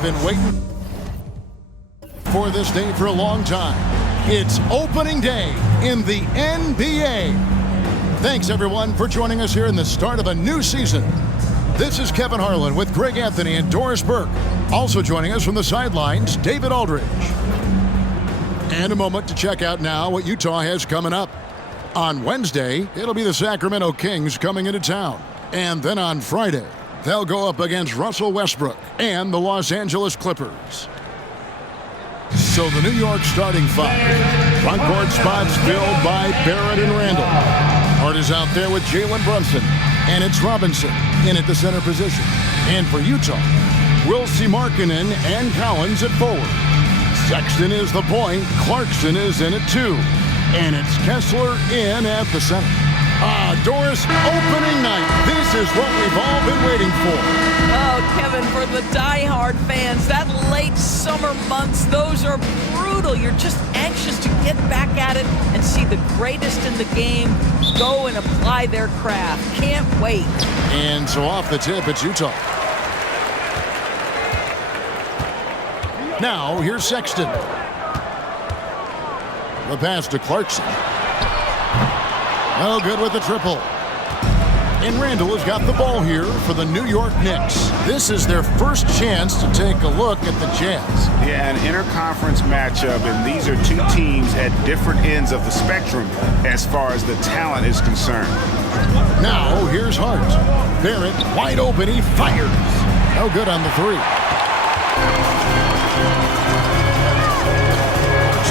We've been waiting for this day for a long time. It's opening day in the NBA. Thanks, everyone, for joining us here in the start of a new season. This is Kevin Harlan with Greg Anthony and Doris Burke. Also joining us from the sidelines, David Aldridge. And a moment to check out now what Utah has coming up. On Wednesday, it'll be the Sacramento Kings coming into town. And then on Friday, they'll go up against Russell Westbrook and the Los Angeles Clippers. So the New York starting five. Front court spots filled by Barrett and Randall. Hart is out there with Jalen Brunson. And it's Robinson in at the center position. And for Utah, we'll see Markkanen and Collins at forward. Sexton is the point. Clarkson is in at 2. And it's Kessler in at the center. Doris, opening night. This is what we've all been waiting for. Oh, Kevin, for the die-hard fans, that late summer months, those are brutal. You're just anxious to get back at it and see the greatest in the game go and apply their craft. Can't wait. And so off the tip, it's Utah. Now, here's Sexton. The pass to Clarkson. No good with the triple. And Randall has got the ball here for the New York Knicks. This is their first chance to take a look at the Jazz. Yeah, an interconference matchup, and these are two teams at different ends of the spectrum as far as the talent is concerned. Now, here's Hart. Barrett, wide open, he fires. No good on the 3.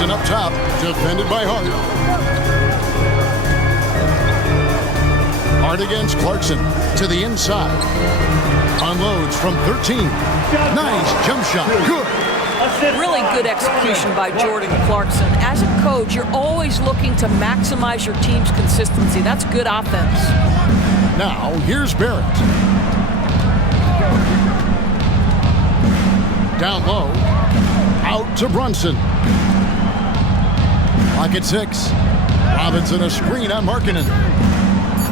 And up top, defended by Hart. Hart against Clarkson to the inside. Unloads from 13. Nice jump shot. Good. Really good execution by Jordan Clarkson. As a coach, you're always looking to maximize your team's consistency. That's good offense. Now, here's Barrett. Down low. Out to Brunson. Clock at 6. Robinson a screen on Markkanen.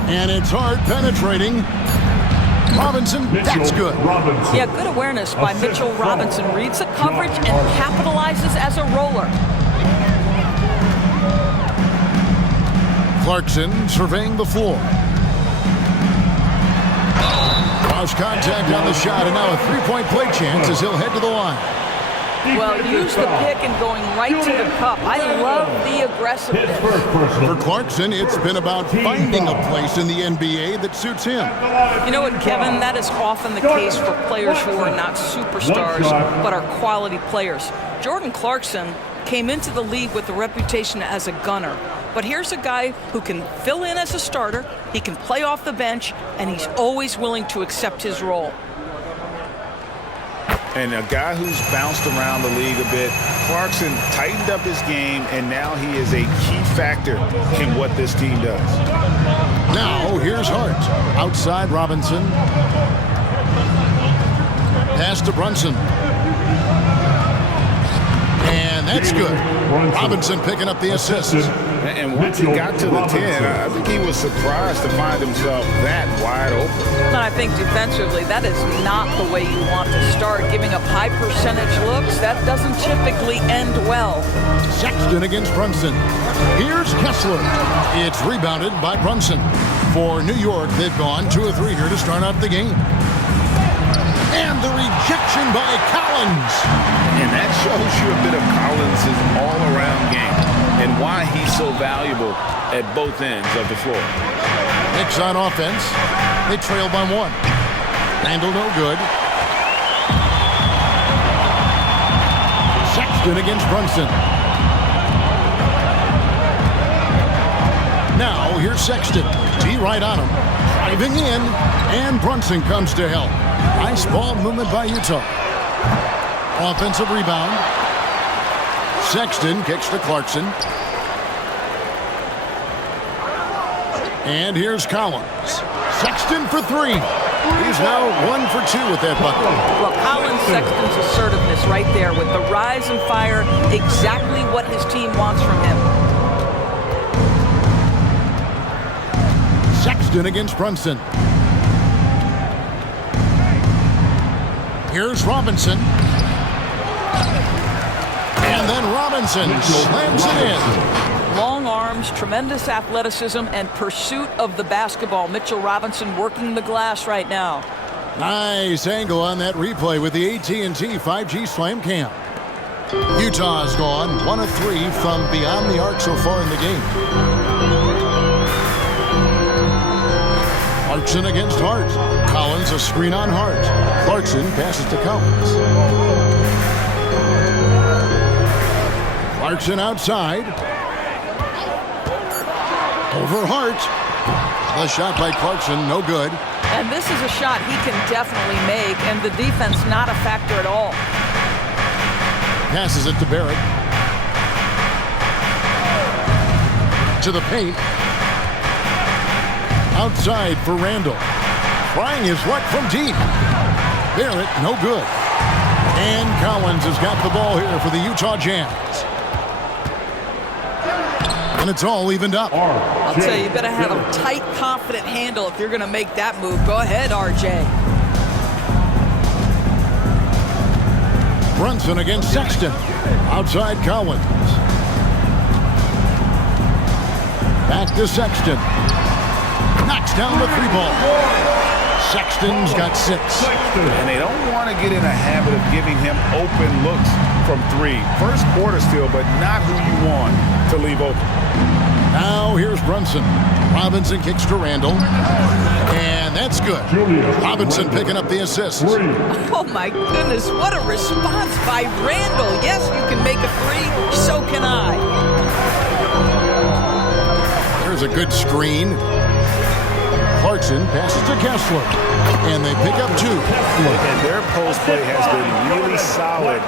And it's Hart penetrating. Robinson, that's good. Yeah, good awareness by Mitchell Robinson. Reads the coverage and capitalizes as a roller. Clarkson surveying the floor. Cross contact on the shot, and now a three-point play chance as he'll head to the line. Well, use the pick and going right to the cup. I love the aggressiveness. For Clarkson, it's been about finding a place in the NBA that suits him. You know what, Kevin? That is often the case for players who are not superstars, but are quality players. Jordan Clarkson came into the league with a reputation as a gunner. But here's a guy who can fill in as a starter, he can play off the bench, and he's always willing to accept his role. And a guy who's bounced around the league a bit, Clarkson tightened up his game, and now he is a key factor in what this team does. Now, here's Hart. Outside Robinson. Pass to Brunson. And that's good. Robinson picking up the assist. And once he got to the 10, I think he was surprised to find himself that wide open. And I think defensively, that is not the way you want to start. Giving up high percentage looks, that doesn't typically end well. Sexton against Brunson. Here's Kessler. It's rebounded by Brunson. For New York, they've gone 2 of 3 here to start out the game. And the rejection by Collins. And that shows you a bit of Collins' all-around game and why he's so valuable at both ends of the floor. Knicks on offense. They trail by 1. Randall no good. Sexton against Brunson. Now here's Sexton. D right on him. Driving in, and Brunson comes to help. Nice ball movement by Utah. Offensive rebound. Sexton kicks to Clarkson. And here's Collins. Sexton for 3. He's now 1 for 2 with that bucket. Well, Collins, Sexton's assertiveness right there with the rise and fire, exactly what his team wants from him. Sexton against Brunson. Here's Robinson. And then Robinson slams it in. Long arms, tremendous athleticism, and pursuit of the basketball. Mitchell Robinson working the glass right now. Nice angle on that replay with the AT&T 5G Slam Cam. Utah's gone 1 of 3 from beyond the arc so far in the game. Clarkson against Hart. Collins a screen on Hart. Clarkson passes to Collins. Clarkson outside. Over Hart. The shot by Clarkson, no good. And this is a shot he can definitely make, and the defense not a factor at all. Passes it to Barrett. To the paint. Outside for Randall. Trying his luck from deep. Barrett, no good. And Collins has got the ball here for the Utah Jazz. And it's all evened up. I'll tell you, you better have a tight, confident handle if you're going to make that move. Go ahead, RJ. Brunson against Sexton. Outside Collins. Back to Sexton. Knocks down the 3-ball. Sexton's got 6. And they don't want to get in a habit of giving him open looks from 3. First quarter still, but not who you want to leave open. Now here's Brunson. Robinson kicks to Randall. And that's good. Robinson picking up the assist. Oh, my goodness. What a response by Randall. Yes, you can make a 3. So can I. There's a good screen. Clarkson passes to Kessler. And they pick up 2. And their post play has been really solid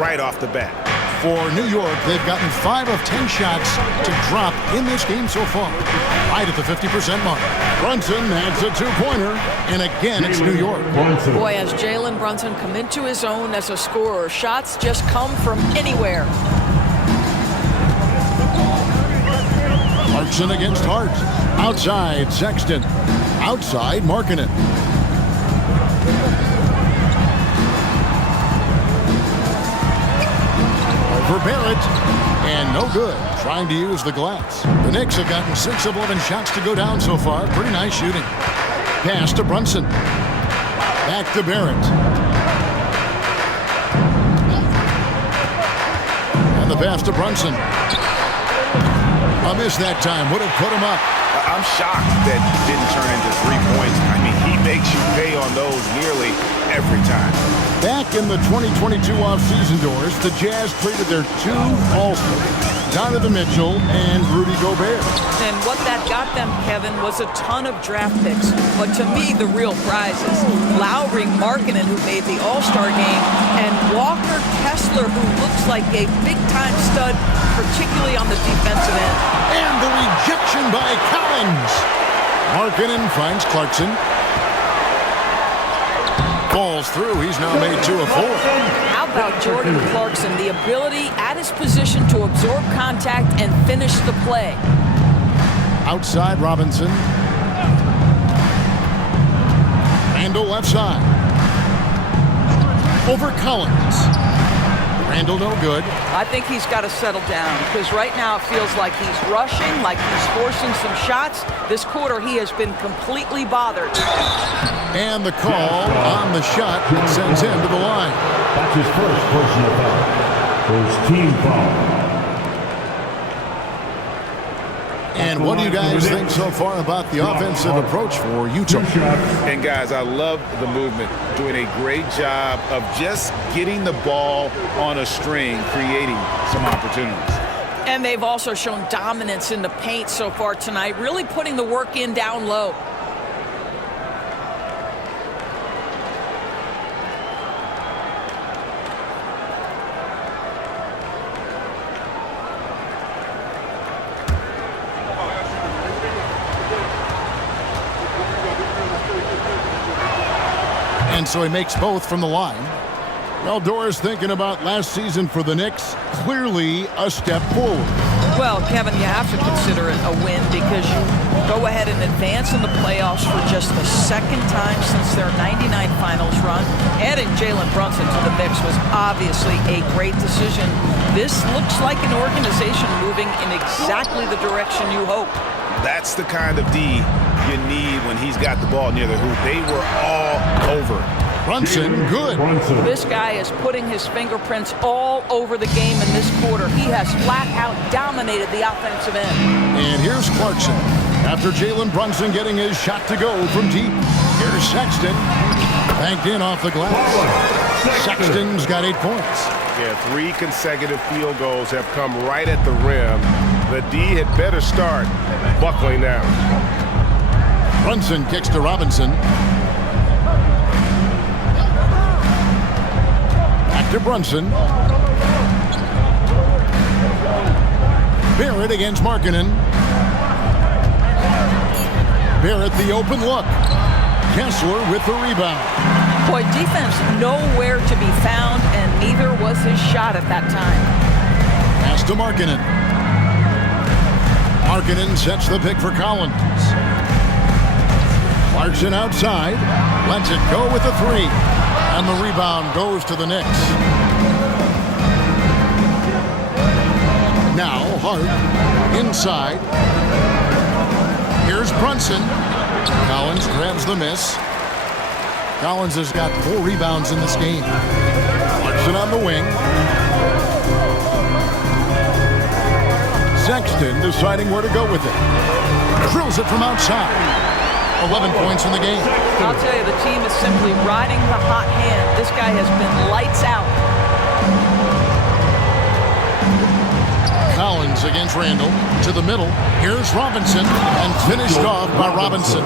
right off the bat. For New York, they've gotten 5 of 10 shots to drop in this game so far. Right at the 50% mark. Brunson adds a 2-pointer. And again, it's New York. Boy, has Jalen Brunson come into his own as a scorer. Shots just come from anywhere. Clarkson against Hart. Outside, Sexton. Outside, Markkanen. For Barrett, and no good, trying to use the glass. The Knicks have gotten 6 of 11 shots to go down so far. Pretty nice shooting. Pass to Brunson. Back to Barrett. And the pass to Brunson. A miss that time, would have put him up. I'm shocked that didn't turn into 3 points. I mean, he makes you pay on those nearly every time. Back in the 2022 offseason doors, the Jazz traded their 2 All-Stars, Donovan Mitchell and Rudy Gobert. And what that got them, Kevin, was a ton of draft picks. But to me, the real prizes, Lowry, Markkanen, who made the All-Star game, and Walker Kessler, who looks like a big-time stud, particularly on the defensive end. And the rejection by Collins. Markkanen finds Clarkson. Falls through. He's now made 2 of 4. How about Jordan Clarkson? The ability at his position to absorb contact and finish the play. Outside Robinson. Randall left side. Over Collins. Randall no good. I think he's got to settle down because right now it feels like he's rushing, like he's forcing some shots. This quarter he has been completely bothered. And the call on the shot that sends him to the line. That's his first personal foul. First team foul. And what do you guys think so far about the offensive approach for Utah? And guys, I love the movement. Doing a great job of just getting the ball on a string, creating some opportunities. And they've also shown dominance in the paint so far tonight, really putting the work in down low. And so he makes both from the line. Well, Doris thinking about last season for the Knicks, clearly a step forward. Well, Kevin, you have to consider it a win because you go ahead and advance in the playoffs for just the second time since their '99 finals run. Adding Jalen Brunson to the mix was obviously a great decision. This looks like an organization moving in exactly the direction you hope. That's the kind of D you need when he's got the ball near the hoop. They were all over it. Brunson, good. This guy is putting his fingerprints all over the game in this quarter. He has flat out dominated the offensive end. And here's Clarkson. After Jalen Brunson getting his shot to go from deep, here's Sexton. Banked in off the glass. Sexton's got 8 points. Yeah, 3 consecutive field goals have come right at the rim. The D had better start buckling down. Brunson kicks to Robinson. Back to Brunson. Barrett against Markkanen. Barrett the open look. Kessler with the rebound. Boy, defense nowhere to be found, and neither was his shot at that time. Pass to Markkanen. Markkanen sets the pick for Collins. Clarkson outside. Lets it go with the 3. And the rebound goes to the Knicks. Now Hart inside. Here's Brunson. Collins grabs the miss. Collins has got 4 rebounds in this game. Clarkson on the wing. Sexton deciding where to go with it. Drills it from outside. 11 points in the game. I'll tell you, the team is simply riding the hot hand. This guy has been lights out. Collins against Randall. To the middle. Here's Robinson. And finished off by Robinson.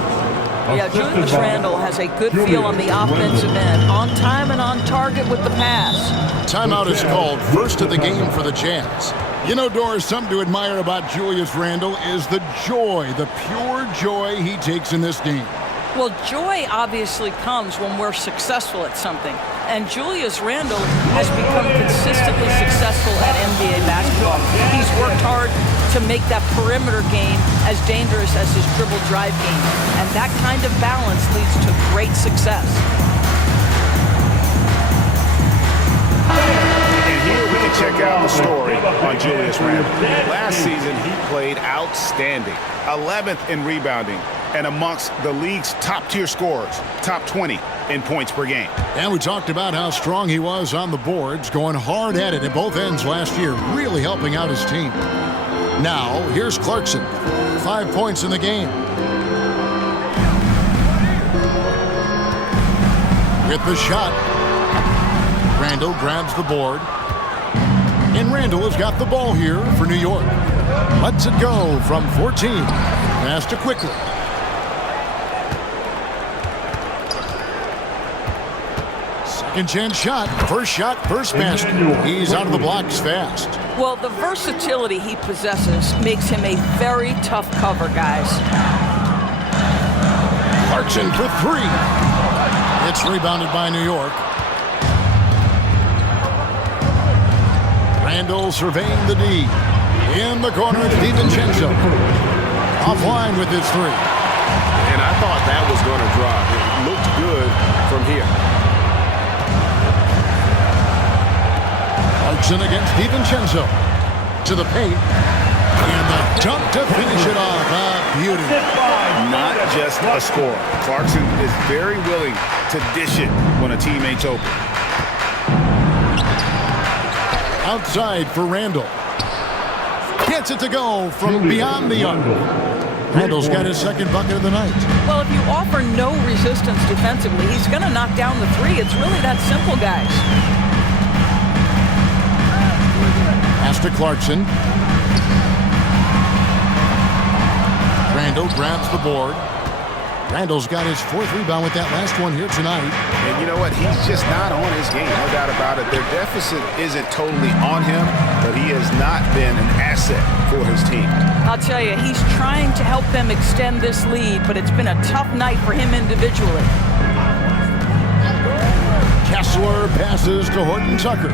Yeah, Julius Randle has a good feel on the offensive end. On time and on target with the pass. Timeout is called. First of the game for the Jazz. You know, Doris, something to admire about Julius Randle is the joy, the pure joy he takes in this game. Well, joy obviously comes when we're successful at something. And Julius Randle has become consistently successful at NBA basketball. He's worked hard to make that perimeter game as dangerous as his dribble drive game. And that kind of balance leads to great success. And here we can check out the story on Julius Randle. Last season, he played outstanding. 11th in rebounding and amongst the league's top-tier scorers, top 20 in points per game. And we talked about how strong he was on the boards, going hard at it at both ends last year, really helping out his team. Now, here's Clarkson. 5 points in the game. With the shot. Randall grabs the board. And Randall has got the ball here for New York. Lets it go from 14. Pass to Quickly. Second chance shot. First basket. He's out of the blocks fast. Well, the versatility he possesses makes him a very tough cover, guys. Clarkson for 3. It's rebounded by New York. Randall surveying the D. In the corner, DiVincenzo. Offline with his 3. And I thought that was going to drop. It looked good from here. Clarkson against DiVincenzo. To the paint. And the jump to finish it off. Beauty. Not just a scorer. Clarkson is very willing to dish it when a teammate's open. Outside for Randall. Gets it to go from beyond the arc. Randall's got his second bucket of the night. Well, if you offer no resistance defensively, he's going to knock down the 3. It's really that simple, guys. Pass to Clarkson. Randall grabs the board. Randall's got his 4th rebound with that last one here tonight. And you know what? He's just not on his game. No doubt about it. Their deficit isn't totally on him, but he has not been an asset for his team. I'll tell you, he's trying to help them extend this lead, but it's been a tough night for him individually. Kessler passes to Horton Tucker.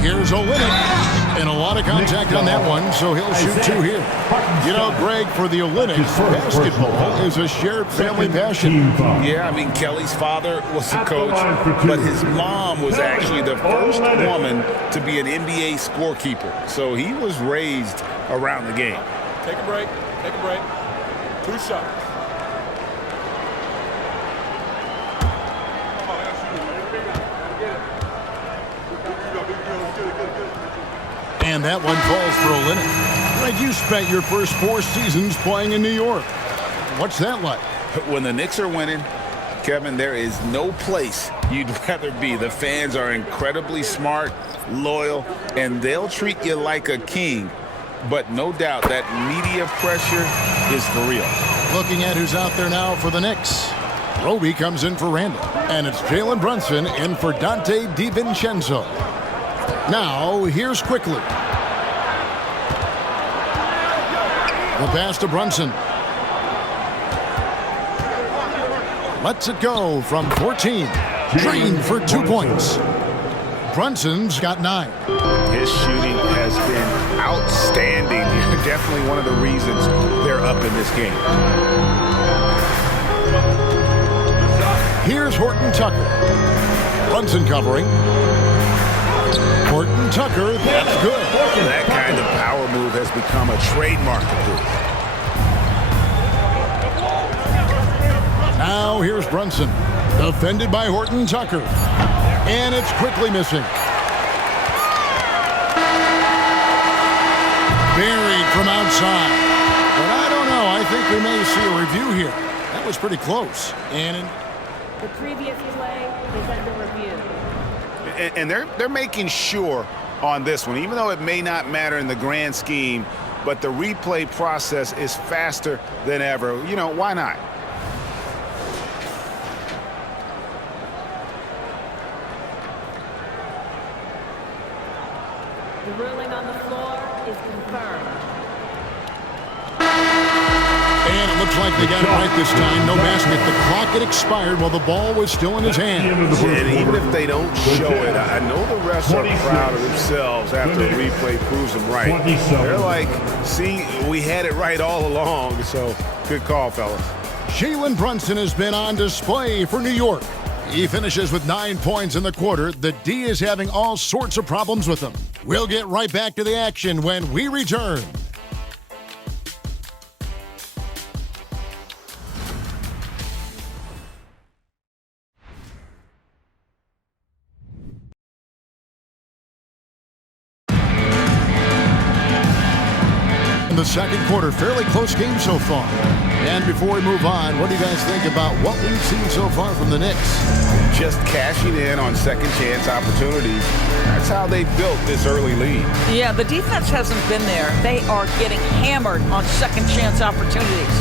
Here's Olynyk. And a lot of contact on that one, so he'll shoot 2 here. You know, Greg, for the Olynyks, basketball is a shared family passion. Yeah, I mean, Kelly's father was a coach, but his mom was actually the first woman to be an NBA scorekeeper. So he was raised around the game. Take a break. Take a break. 2 shots. And that one falls for Olynyk. Greg, you spent your first 4 seasons playing in New York. What's that like? When the Knicks are winning, Kevin, there is no place you'd rather be. The fans are incredibly smart, loyal, and they'll treat you like a king. But no doubt that media pressure is for real. Looking at who's out there now for the Knicks. Roby comes in for Randall. And it's Jalen Brunson in for Dante DiVincenzo. Now, here's Quickly. The pass to Brunson. Lets it go from 14. Drained for 2 points. Brunson's got 9. His shooting has been outstanding. Definitely one of the reasons they're up in this game. Here's Horton Tucker. Brunson covering. Horton Tucker, that's good. That kind of power move has become a trademark of his. Now here's Brunson. Defended by Horton Tucker. And it's quickly missing. Buried from outside. But I don't know. I think we may see a review here. That was pretty close. And the previous play is under review. And they're making sure on this one, even though it may not matter in the grand scheme, but the replay process is faster than ever. You know, why not? The ruling on the floor is confirmed. And it looks like they got it right this time. No basket. The clock had expired while the ball was still in his hand. And even if they don't show it, I know the refs are proud of themselves after a replay proves them right. They're like, see, we had it right all along. So good call, fellas. Jalen Brunson has been on display for New York. He finishes with 9 points in the quarter. The D is having all sorts of problems with him. We'll get right back to the action when we return. The second quarter, fairly close game so far. And before we move on, what do you guys think about what we've seen so far from the Knicks? Just cashing in on second chance opportunities. That's how they built this early lead. Yeah, the defense hasn't been there. They are getting hammered on second chance opportunities.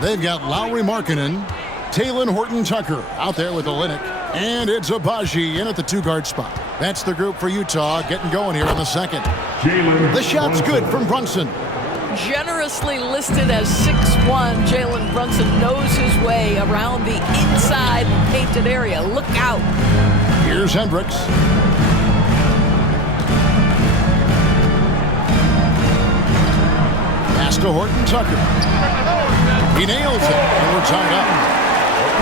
They've got Lowry Markkanen, Talen Horton-Tucker out there with Olynyk, and it's Abaji in at the 2-guard spot. That's the group for Utah getting going here in the second. The shot's good from Brunson. Generously listed as 6'1", Jalen Brunson knows his way around the inside painted area. Look out. Here's Hendricks. Pass to Horton-Tucker. He nails it, and we're tied up.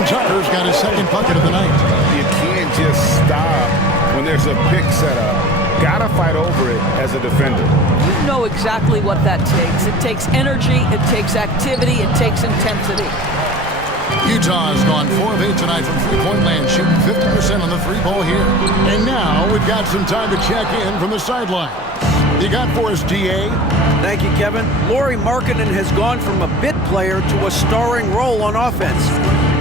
Tucker's got his second bucket of the night. You can't just stop when there's a pick set up. Gotta fight over it as a defender. You know exactly what that takes. It takes energy, it takes activity, it takes intensity. Utah has gone 4 of 8 tonight from three-point land, shooting 50% on the 3-ball here. And now we've got some time to check in from the sideline. You got for us, DA? Thank you, Kevin. Lauri Markkanen has gone from a bit player to a starring role on offense.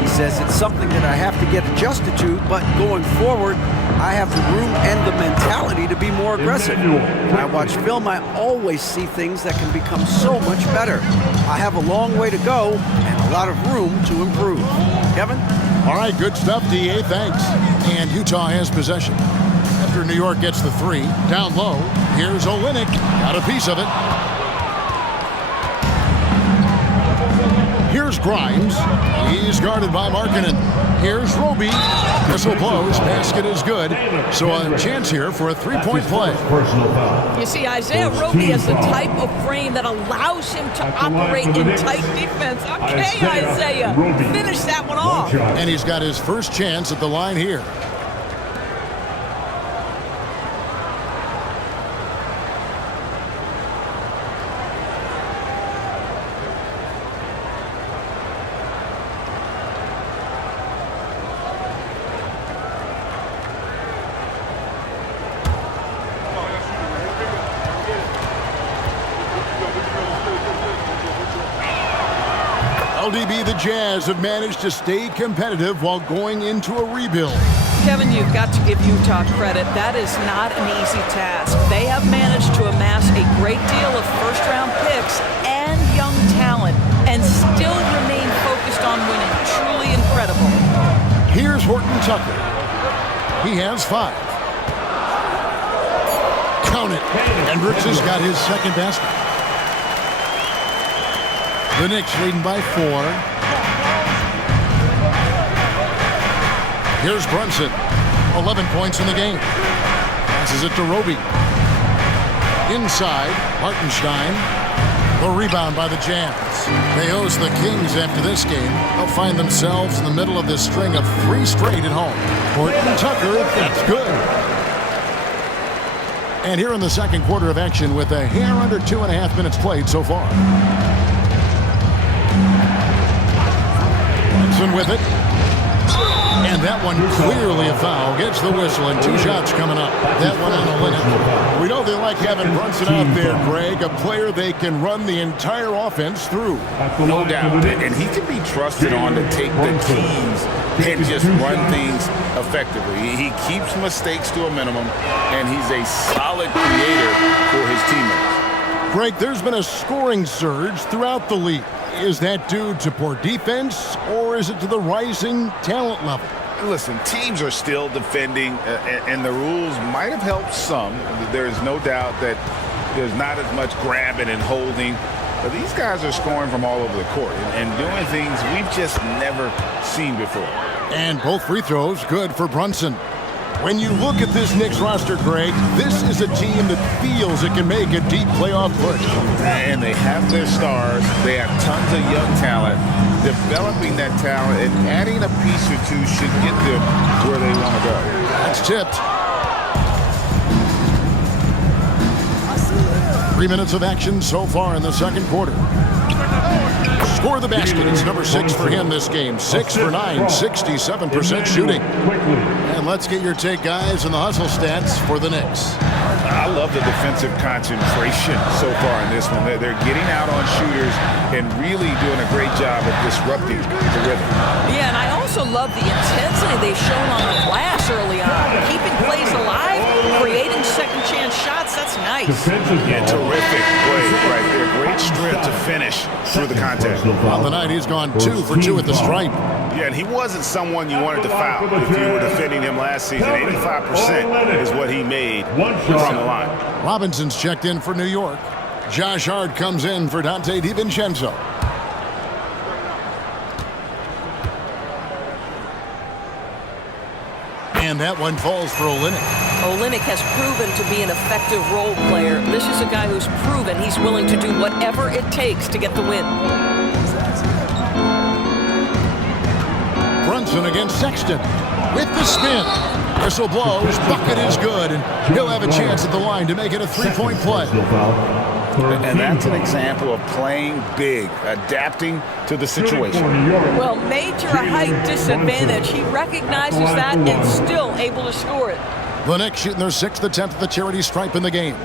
He says it's something that I have to get adjusted to, but going forward, I have the room and the mentality to be more aggressive. When I watch film, I always see things that can become so much better. I have a long way to go and a lot of room to improve. Kevin? All right, good stuff, DA. Thanks. And Utah has possession. After New York gets the 3, down low, here's Olynyk. Got a piece of it. Here's Here's Grimes. He's guarded by Markkanen. Here's Roby. Whistle blows. Basket is good. So a chance here for a three-point play. You see, Isaiah Roby has the type of frame that allows him to operate in tight defense. Okay, Isaiah. Finish that one off. And he's got his first chance at the line here. LDB, the Jazz have managed to stay competitive while going into a rebuild. Kevin, you've got to give Utah credit. That is not an easy task. They have managed to amass a great deal of first-round picks and young talent and still remain focused on winning. Truly incredible. Here's Horton Tucker. He has 5. Count it. Hendricks has got his second basket. The Knicks leading by 4. Here's Brunson. 11 points in the game. Passes it to Roby. Inside, Hartenstein. The rebound by the Jazz. They host the Kings after this game. They'll find themselves in the middle of this string of 3 straight at home. Horton Tucker, that's good. And here in the second quarter of action with a hair under 2.5 minutes played so far. With it, and that one clearly a foul. Gets the whistle, and 2 shots coming up. That one on Olynyk. We know they like having Brunson out there, Greg, a player they can run the entire offense through. No doubt, and he can be trusted on to take the keys and just run things effectively. He keeps mistakes to a minimum, and he's a solid creator for his teammates. Greg, there's been a scoring surge throughout the league. Is that due to poor defense, or is it to the rising talent level? Listen, teams are still defending, and the rules might have helped some. There is no doubt that there's not as much grabbing and holding. But these guys are scoring from all over the court and doing things we've just never seen before. And both free throws good for Brunson. When you look at this Knicks roster, Greg, this is a team that feels it can make a deep playoff push. And they have their stars. They have tons of young talent. Developing that talent and adding a piece or two should get them where they want to go. That's tipped. 3 minutes of action so far in the second quarter. Score the basket. It's number 6 for him this game. 6 for 9, 67% shooting. And let's get your take, guys, on the hustle stats for the Knicks. I love the defensive concentration so far in this one. They're getting out on shooters and really doing a great job of disrupting the rhythm. Yeah, and I also love the intensity they've shown on the glass early on. Keeping plays alive, creating second chance shots, that's nice. Yeah, terrific play right there. Great strength to finish through the contact. On the night, he's gone 2 for 2 at the stripe. Yeah, and he wasn't someone you wanted to foul if you were defending him last season. 85% is what he made from the line. Robinson's checked in for New York. Josh Hart comes in for Dante DiVincenzo. And that one falls for Olynyk. Olynyk has proven to be an effective role player. This is a guy who's proven he's willing to do whatever it takes to get the win. Brunson against Sexton with the spin. Whistle blows, bucket is good, and he'll have a chance at the line to make it a 3-point play. And that's an example of playing big, adapting to the situation. Well, major height disadvantage. He recognizes that and still able to score it. The Knicks shooting their 6th attempt at the charity stripe in the game.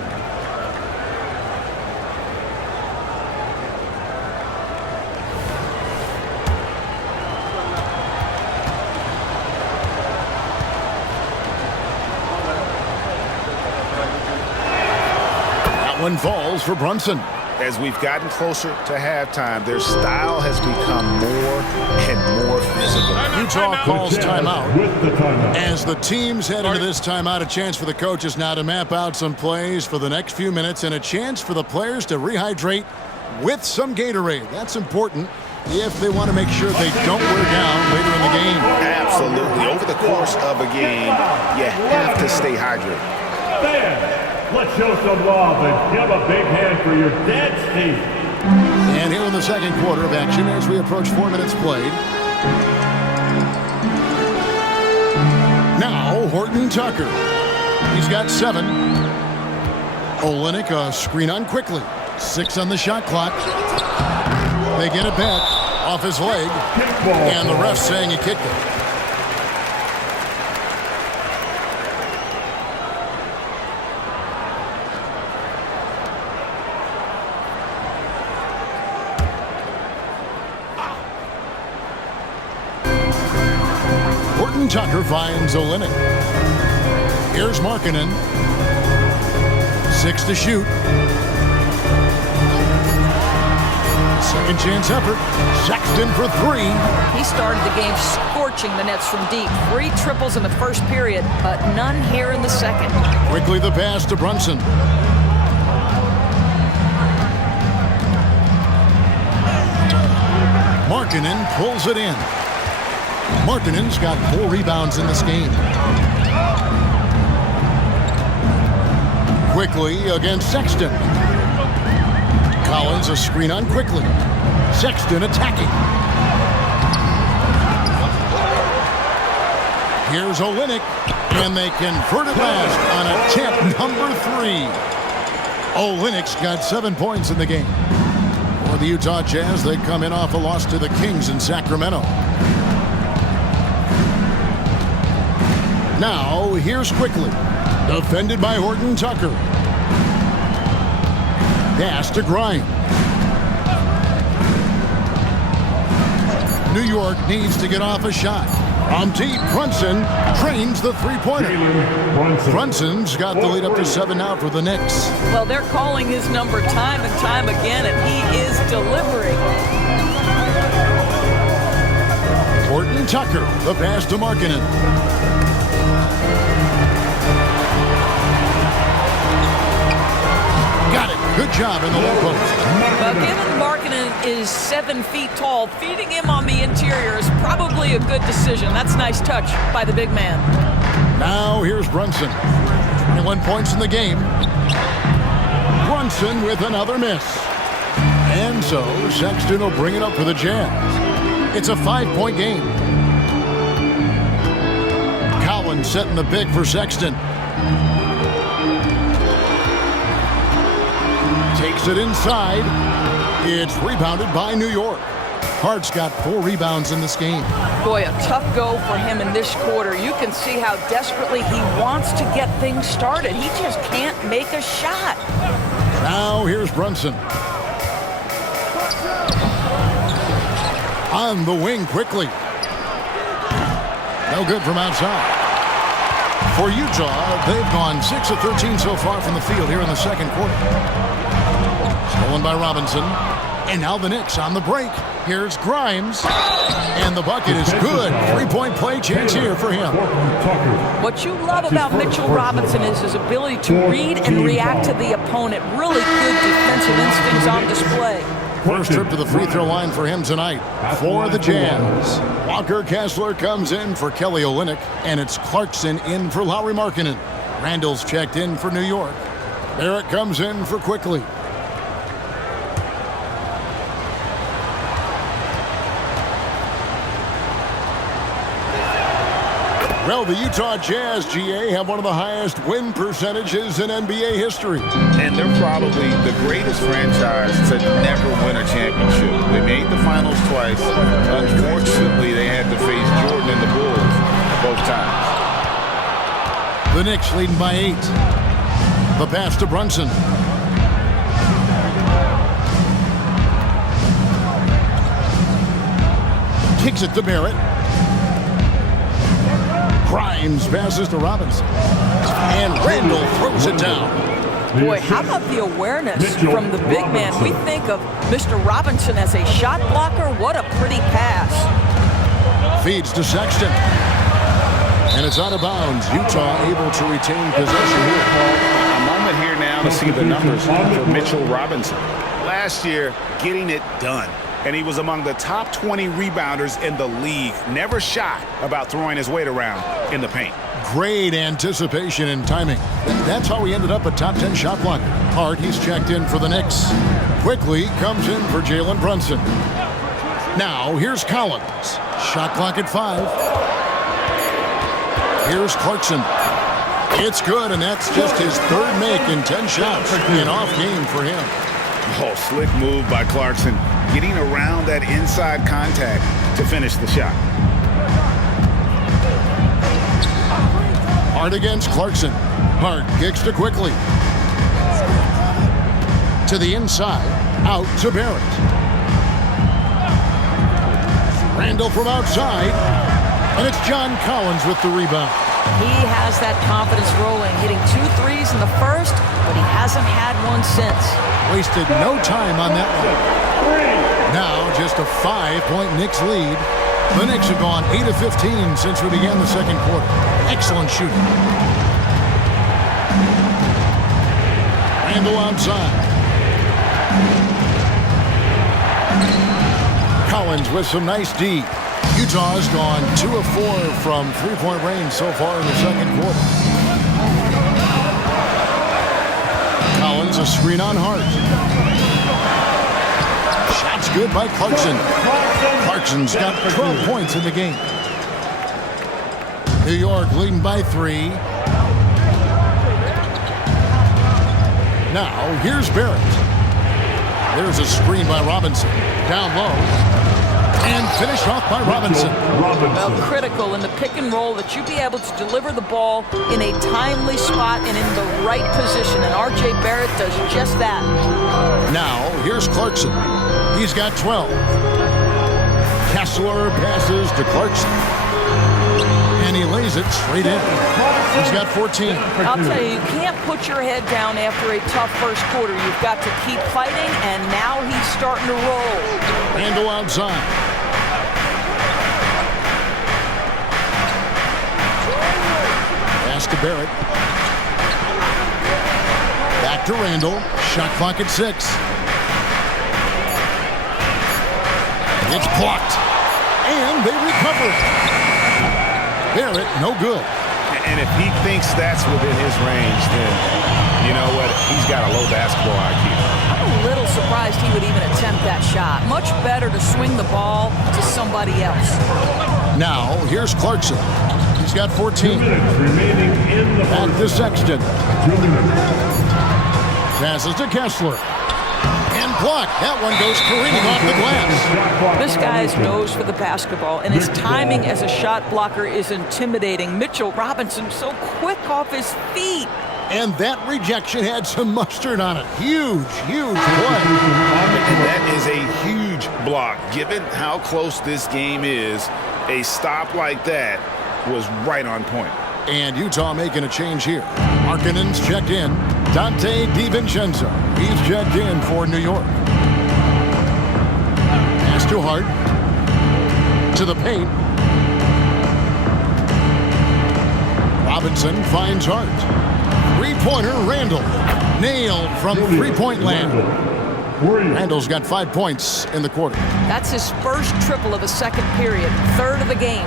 That one falls for Brunson. As we've gotten closer to halftime, their style has become more and more physical. Utah calls timeout. As the teams head into this timeout, a chance for the coaches now to map out some plays for the next few minutes and a chance for the players to rehydrate with some Gatorade. That's important if they want to make sure they don't wear down later in the game. Absolutely. Over the course of a game, you have to stay hydrated. Fans, let's show some love and give a big hand for your dance team. And here in the second quarter of action as we approach 4 minutes played. Now, Horton Tucker. He's got 7. Olynyk, a screen on quickly. 6 on the shot clock. They get it back off his leg. And the ref saying he kicked it. Horton Tucker finds Olynyk. Here's Markkanen. 6 to shoot. Second chance effort. Sexton for 3. He started the game scorching the Nets from deep. 3 triples in the first period, but none here in the second. Quickly the pass to Brunson. Markkanen pulls it in. Markkanen's got 4 rebounds in this game. Quickly against Sexton. Collins a screen on quickly. Sexton attacking. Here's Olynyk, and they convert it last on attempt number 3. Olynyk's got 7 points in the game. For the Utah Jazz, they come in off a loss to the Kings in Sacramento. Now, here's quickly. Defended by Horton Tucker. Pass to Grimes. New York needs to get off a shot. From deep, Brunson trains the three-pointer. Brunson's got the lead up to 7 now for the Knicks. Well, they're calling his number time and time again, and he is delivering. Horton Tucker, the pass to Markkanen. Got it. Good job in the low post. Well, given Markkanen is 7 feet tall, feeding him on the interior is probably a good decision. That's a nice touch by the big man. Now here's Brunson. 21 points in the game. Brunson with another miss. And so Sexton will bring it up for the Jazz. It's a 5-point game. Collins setting the big for Sexton. Takes it inside. It's rebounded by New York. Hart's got 4 rebounds in this game. Boy, a tough go for him in this quarter. You can see how desperately he wants to get things started. He just can't make a shot. Now here's Brunson. On the wing quickly. No good from outside. For Utah, they've gone 6 of 13 so far from the field here in the second quarter. Stolen by Robinson. And now the Knicks on the break. Here's Grimes. And the bucket is good. 3-point play chance here for him. What you love about Mitchell Robinson is his ability to read and react to the opponent. Really good defensive instincts on display. First trip to the free throw line for him tonight. For the Jazz, Walker Kessler comes in for Kelly Olynyk, and it's Clarkson in for Lauri Markkanen. Randall's checked in for New York. Barrett comes in for Quickly. Well, the Utah Jazz, GA, have one of the highest win percentages in NBA history. And they're probably the greatest franchise to never win a championship. They made the finals twice. Unfortunately, they had to face Jordan and the Bulls both times. The Knicks leading by 8. The pass to Brunson. Kicks it to Barrett. Grimes passes to Robinson. And Randall throws it down. Boy, how about the awareness from the big man? We think of Mr. Robinson as a shot blocker. What a pretty pass. Feeds to Sexton. And it's out of bounds. Utah able to retain possession here. A moment here now to see the numbers for Mitchell Robinson. Last year, getting it done. and he was among the top 20 rebounders in the league. Never shy about throwing his weight around in the paint. Great anticipation and timing. That's how he ended up a top 10 shot blocker. Hart, he's checked in for the Knicks. Quickly comes in for Jalen Brunson. Now, here's Collins. Shot clock at 5. Here's Clarkson. It's good, and that's just his third make in 10 shots. An off game for him. Oh, slick move by Clarkson. Getting around that inside contact to finish the shot. Hart against Clarkson. Hart kicks to Quickly. To the inside. Out to Barrett. Randall from outside. And it's John Collins with the rebound. He has that confidence rolling, hitting 2 threes in the first, but he hasn't had one since. Wasted no time on that one. Now just a 5-point Knicks lead. The Knicks have gone 8 of 15 since we began the second quarter. Excellent shooting. Randall outside. Collins with some nice D. Utah's gone 2 of 4 from three-point range so far in the second quarter. Collins a screen on Hart. Shot's good by Clarkson. Clarkson's got 12 points in the game. New York leading by 3. Now here's Barrett. There's a screen by Robinson. Down low. And finished off by Robinson. Well, critical in the pick and roll that you be able to deliver the ball in a timely spot and in the right position. And R.J. Barrett does just that. Now, here's Clarkson. He's got 12. Kessler passes to Clarkson. And he lays it straight in. He's got 14. I'll tell you, you can't put your head down after a tough first quarter. You've got to keep fighting, and now he's starting to roll. Randall outside. Pass to Barrett. Back to Randall. Shot clock at 6. It's blocked. And they recover. Barrett, no good. And if he thinks that's within his range, then you know what? He's got a low basketball IQ. I'm a little surprised he would even attempt that shot. Much better to swing the ball to somebody else. Now, here's Clarkson. He's got 14. 2 minutes remaining in the Back to Sexton. 2 minutes. Passes to Kessler. And blocked. That one goes careening off the glass. This guy's nose for the basketball, and his timing as a shot blocker is intimidating. Mitchell Robinson so quick off his feet. And that rejection had some mustard on it. Huge, huge play. And that is a huge block. Given how close this game is, a stop like that was right on point. And Utah making a change here. Markkanen's checked in. Dante DiVincenzo. He's checked in for New York. Pass to Hart. To the paint. Robinson finds Hart. Three-pointer, Randall. Nailed from three-point land. Randall's got 5 points in the quarter. That's his first triple of the second period, third of the game.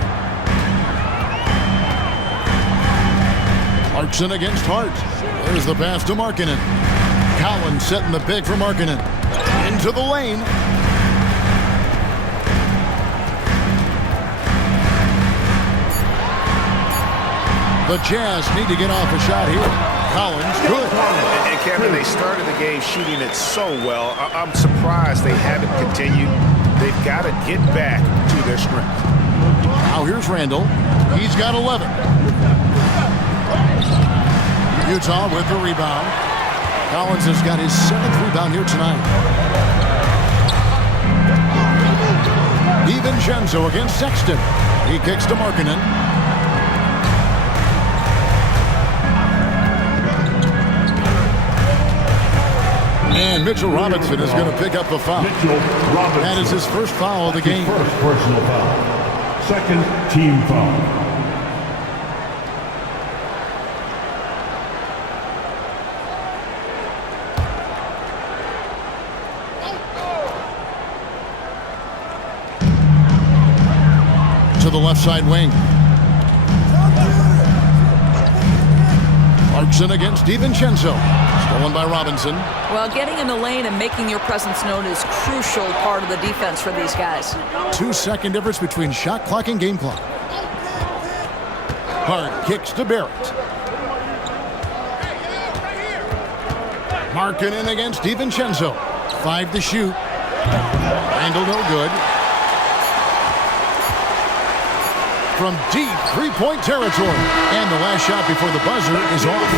Clarkson against Hart. There's the pass to Markkanen. Collins setting the pick for Markkanen. Into the lane. The Jazz need to get off a shot here. Collins, good. And Kevin, they started the game shooting it so well. I'm surprised they haven't continued. They've got to get back to their strength. Now here's Randall. He's got 11. Utah with the rebound. Collins has got his 7th rebound here tonight. DiVincenzo against Sexton. He kicks to Markkanen. And Mitchell Robinson is going to pick up the foul. That is his first foul of the game. First personal foul. Second team foul. the left side wing. Clarkson against DiVincenzo. Stolen by Robinson. Well, getting in the lane and making your presence known is crucial part of the defense for these guys. 2-second difference between shot clock and game clock. Hart kicks to Barrett. Markkanen against DiVincenzo. 5 to shoot. Randall no good. From deep three-point territory. And the last shot before the buzzer is off.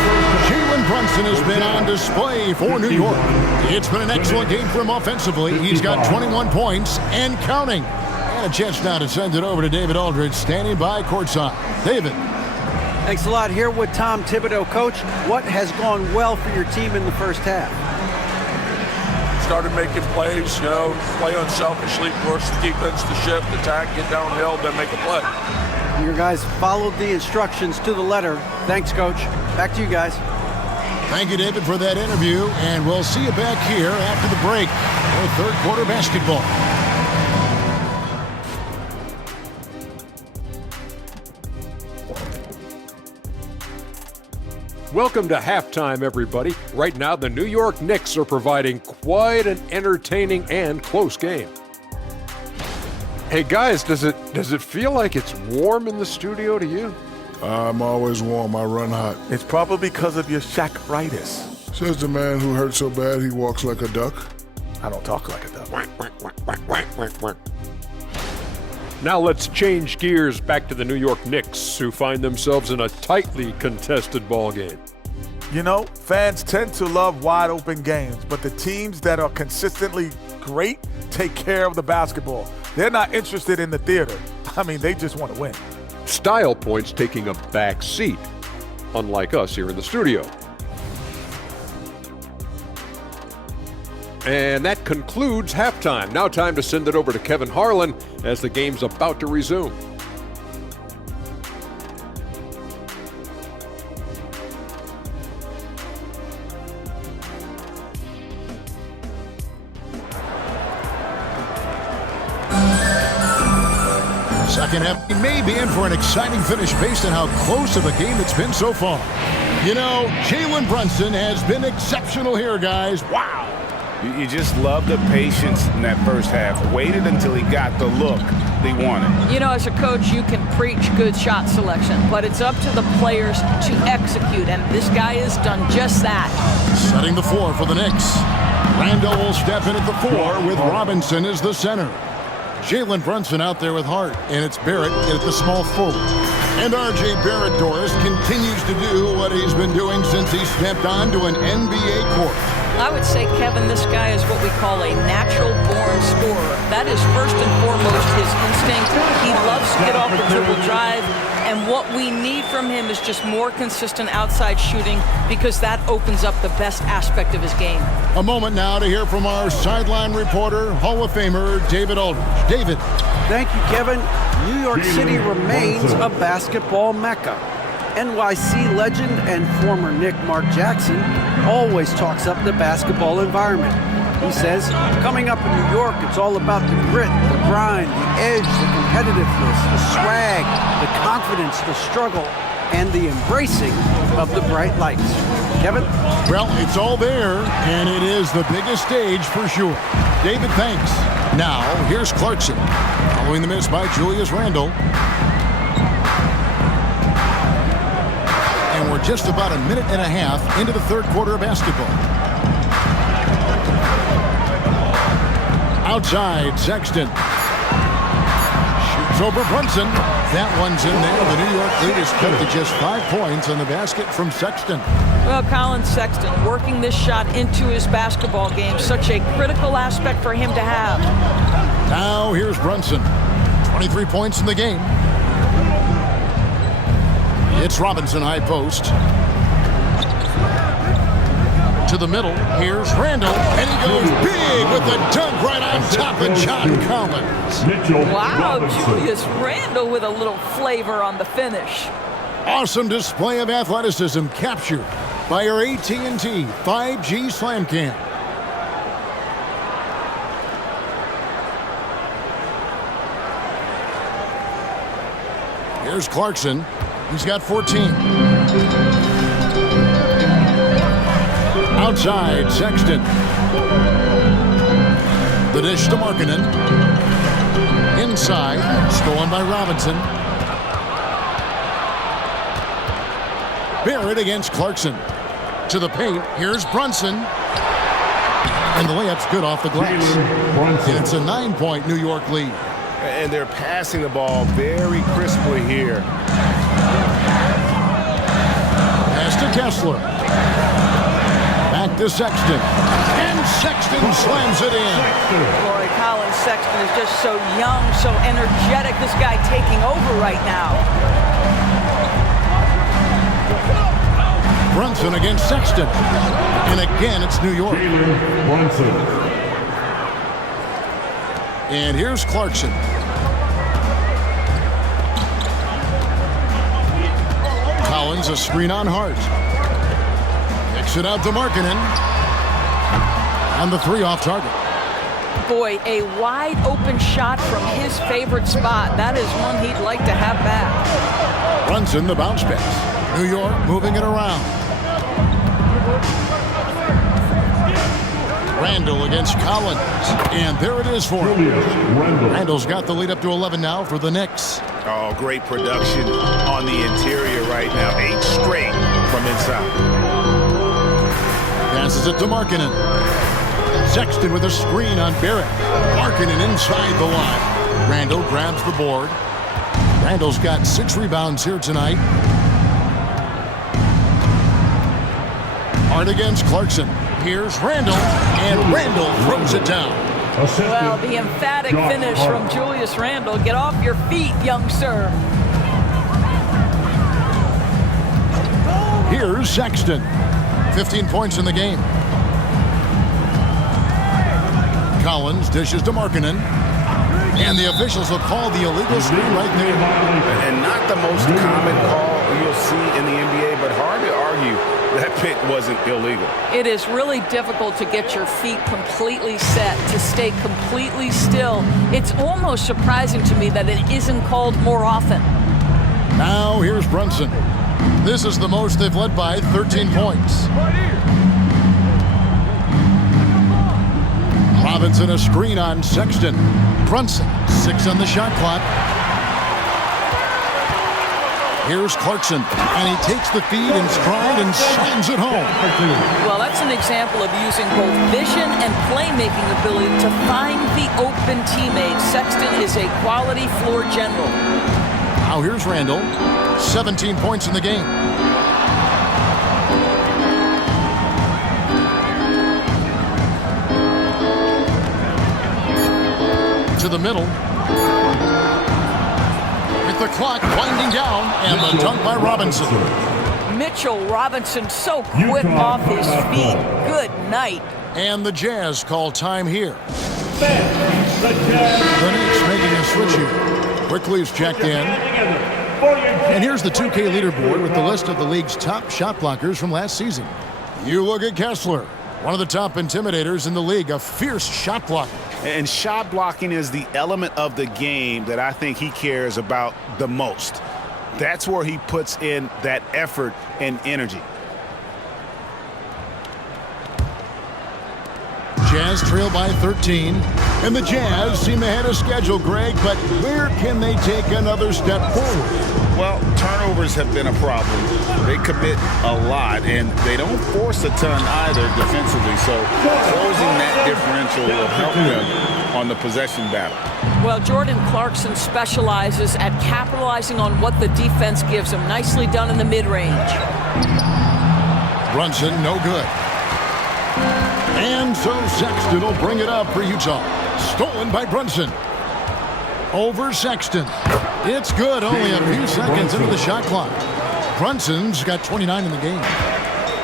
Jalen Brunson has been on display for New York. It's been an excellent game for him offensively. He's got 21 points and counting. And a chance now to send it over to David Aldridge, standing by courtside. David. Thanks a lot. Here with Tom Thibodeau. Coach, what has gone well for your team in the first half? Started making plays, play unselfishly, force the defense to shift, attack, get downhill, then make a play. Your guys followed the instructions to the letter. Thanks, Coach. Back to you guys. Thank you, David, for that interview, and we'll see you back here after the break for third quarter basketball. Welcome to halftime, everybody. Right now, the New York Knicks are providing quite an entertaining and close game. Hey guys, does it feel like it's warm in the studio to you? I'm always warm. I run hot. It's probably because of your Shaq-ritis. Says the man who hurt so bad he walks like a duck. I don't talk like a duck. Now let's change gears back to the New York Knicks, who find themselves in a tightly contested ball game. Fans tend to love wide-open games, but the teams that are consistently great take care of the basketball. They're not interested in the theater. They just want to win. Style points taking a back seat, unlike us here in the studio. And that concludes halftime. Now time to send it over to Kevin Harlan as the game's about to resume. Second half, he may be in for an exciting finish based on how close of a game it's been so far. Jalen Brunson has been exceptional here, guys. Wow. You just love the patience in that first half. Waited until he got the look they wanted. As a coach, you can preach good shot selection, but it's up to the players to execute, and this guy has done just that. Setting the floor for the Knicks. Randall will step in at the 4 with Robinson as the center. Jalen Brunson out there with Hart, and it's Barrett at the small forward. And R.J. Barrett, Doris, continues to do what he's been doing since he stepped onto an NBA court. I would say, Kevin, this guy is what we call a natural-born scorer. That is first and foremost his instinct. He loves to get off the dribble drive, and what we need from him is just more consistent outside shooting, because that opens up the best aspect of his game. A moment now to hear from our sideline reporter, Hall of Famer David Aldridge. David. Thank you, Kevin. New York City remains a basketball mecca. NYC legend and former Knick Mark Jackson always talks up the basketball environment. He says, coming up in New York, it's all about the grit, the grind, the edge, the competitiveness, the swag, the confidence, the struggle, and the embracing of the bright lights. Kevin? Well, it's all there, and it is the biggest stage for sure. David, thanks. Now, here's Clarkson, following the miss by Julius Randle. And we're just about a minute and a half into the third quarter of basketball. Outside, Sexton. Shoots over Brunson. That one's in there. The New York lead is cut to just 5 points on the basket from Sexton. Well, Colin Sexton working this shot into his basketball game. Such a critical aspect for him to have. Now here's Brunson. 23 points in the game. It's Robinson high post. To the middle. Here's Randall. And he goes big with the dunk right on top of John Collins. Wow, Julius Randle with a little flavor on the finish. Awesome display of athleticism captured by our AT&T 5G Slam Cam. Here's Clarkson. He's got 14. Outside, Sexton. The dish to Markkanen. Inside, stolen by Robinson. Barrett against Clarkson. To the paint, here's Brunson. And the layup's good off the glass. And it's a 9-point New York lead. And they're passing the ball very crisply here. Pass to Kessler. Back to Sexton. And Sexton slams it in. Boy, Colin Sexton is just so young, so energetic. This guy taking over right now. Brunson against Sexton. And again, it's New York. And here's Clarkson. Collins, a screen on Hart. Kicks it out to Markkanen. And the three off target. Boy, a wide open shot from his favorite spot. That is one he'd like to have back. Brunson, the bounce pass. New York moving it around. Randall against Collins. And there it is for him. Randall's got the lead up to 11 now for the Knicks. Oh, great production on the interior right now. 8 straight from inside. Passes it to Markkanen. Sexton with a screen on Barrett. Markkanen inside the line. Randall grabs the board. Randall's got 6 rebounds here tonight. Hart against Clarkson. Here's Randall, and Randall throws it down. Well, the emphatic finish from Julius Randall. Get off your feet, young sir. Here's Sexton. 15 points in the game. Collins dishes to Markkanen. And the officials will call the illegal screen right there. And not the most common call you'll see in the NBA, but hard to argue that pick wasn't illegal. It is really difficult to get your feet completely set, to stay completely still. It's almost surprising to me that it isn't called more often. Now here's Brunson. This is the most they've led by, 13 points. Robinson a screen on Sexton. Brunson, 6 on the shot clock. Here's Clarkson, and he takes the feed in stride and slams it home. Well, that's an example of using both vision and playmaking ability to find the open teammate. Sexton is a quality floor general. Now here's Randall, 17 points in the game. To the middle. The clock winding down, and the dunk by Robinson. Mitchell Robinson so quick off his feet. Good night. And the Jazz call time here. The Knicks making a switch here. Quickly is checked in. And here's the 2K leaderboard with the list of the league's top shot blockers from last season. You look at Kessler, one of the top intimidators in the league, a fierce shot blocker. And shot blocking is the element of the game that I think he cares about the most. That's where he puts in that effort and energy. Jazz trail by 13, and the Jazz seem ahead of schedule, Greg, but where can they take another step forward? Well, turnovers have been a problem. They commit a lot, and they don't force a ton either defensively, so closing that differential will help them on the possession battle. Well, Jordan Clarkson specializes at capitalizing on what the defense gives him. Nicely done in the mid-range. Brunson, no good. And so Sexton will bring it up for Utah. Stolen by Brunson. Over Sexton. It's good, only a few seconds into the shot clock. Brunson's got 29 in the game.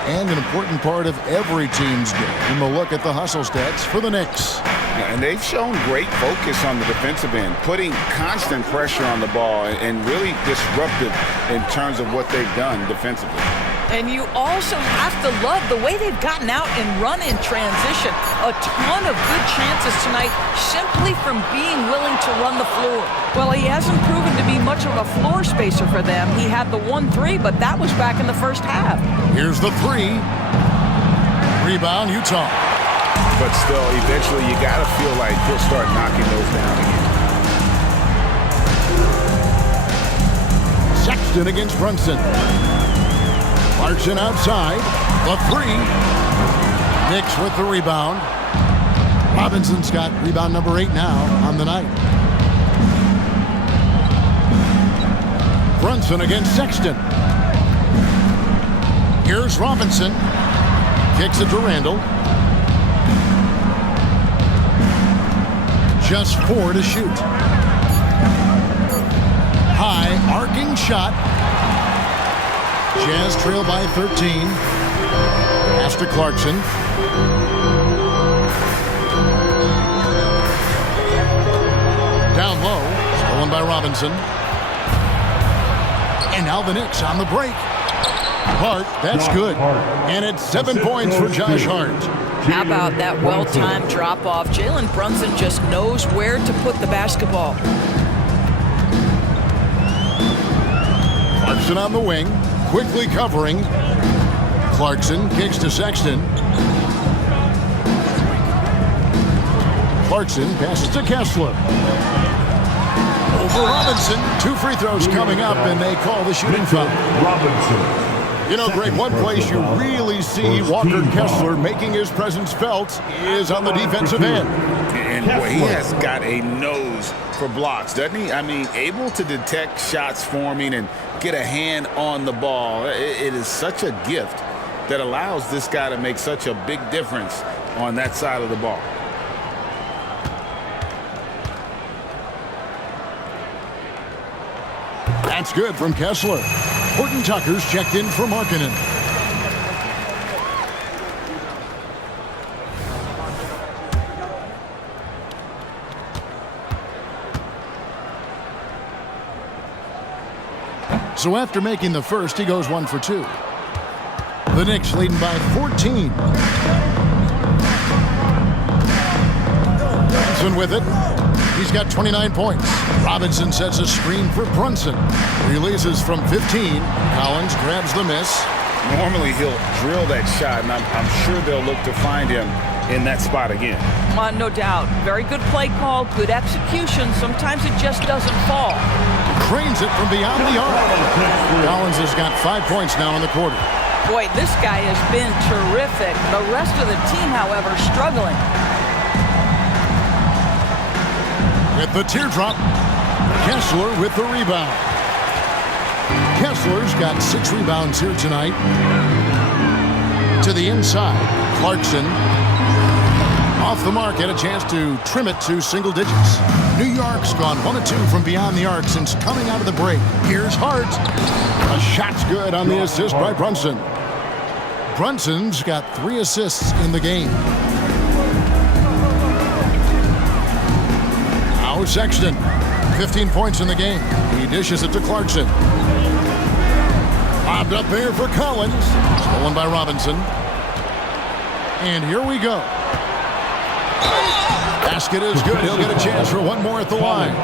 And an important part of every team's game. And we'll look at the hustle stats for the Knicks. And they've shown great focus on the defensive end, putting constant pressure on the ball and really disruptive in terms of what they've done defensively. And you also have to love the way they've gotten out and run in transition. A ton of good chances tonight simply from being willing to run the floor. Well, he hasn't proven to be much of a floor spacer for them. He had the 1-3, but that was back in the first half. Here's the 3. Rebound, Utah. But still, eventually you got to feel like he'll start knocking those down again. Sexton against Brunson. Clarkson outside. The 3. Knicks with the rebound. Robinson's got rebound number 8 now on the night. Brunson against Sexton. Here's Robinson. Kicks it to Randall. Just 4 to shoot. High arcing shot. Jazz trail by 13. Pass to Clarkson. Down low. Stolen by Robinson. And now the Knicks on the break. Hart, that's good. And it's 7 points for Josh Hart. How about that well-timed drop-off? Jalen Brunson just knows where to put the basketball. Clarkson on the wing. Quickly covering. Clarkson kicks to Sexton. Clarkson passes to Kessler. Over Robinson. 2 free throws coming up, and they call the shooting foul. Robinson. You know, Greg, one place you really see Walker Kessler making his presence felt is on the defensive end. And boy, he has got a nose for blocks, doesn't he? I mean, able to detect shots forming and get a hand on the ball. It is such a gift that allows this guy to make such a big difference on that side of the ball. That's good from Kessler. Horton Tucker's checked in for Markkanen. So after making the first, he goes 1 for 2. The Knicks leading by 14. Brunson with it. He's got 29 points. Robinson sets a screen for Brunson. Releases from 15. Collins grabs the miss. Normally he'll drill that shot, and I'm sure they'll look to find him in that spot again. No doubt. Very good play call, good execution. Sometimes it just doesn't fall. Cranes it from beyond the arc. Collins has got 5 points now in the quarter. Boy, this guy has been terrific. The rest of the team, however, struggling. With the teardrop, Kessler with the rebound. Kessler's got 6 rebounds here tonight. To the inside, Clarkson. Off the mark, had a chance to trim it to single digits. New York's gone 1 of 2 from beyond the arc since coming out of the break. Here's Hart. A shot's good on the assist by Brunson. Brunson's got 3 assists in the game. Now Sexton, 15 points in the game. He dishes it to Clarkson. Lobbed up there for Collins. Stolen by Robinson. And here we go. Basket is good. He'll get a chance for 1 more at the line.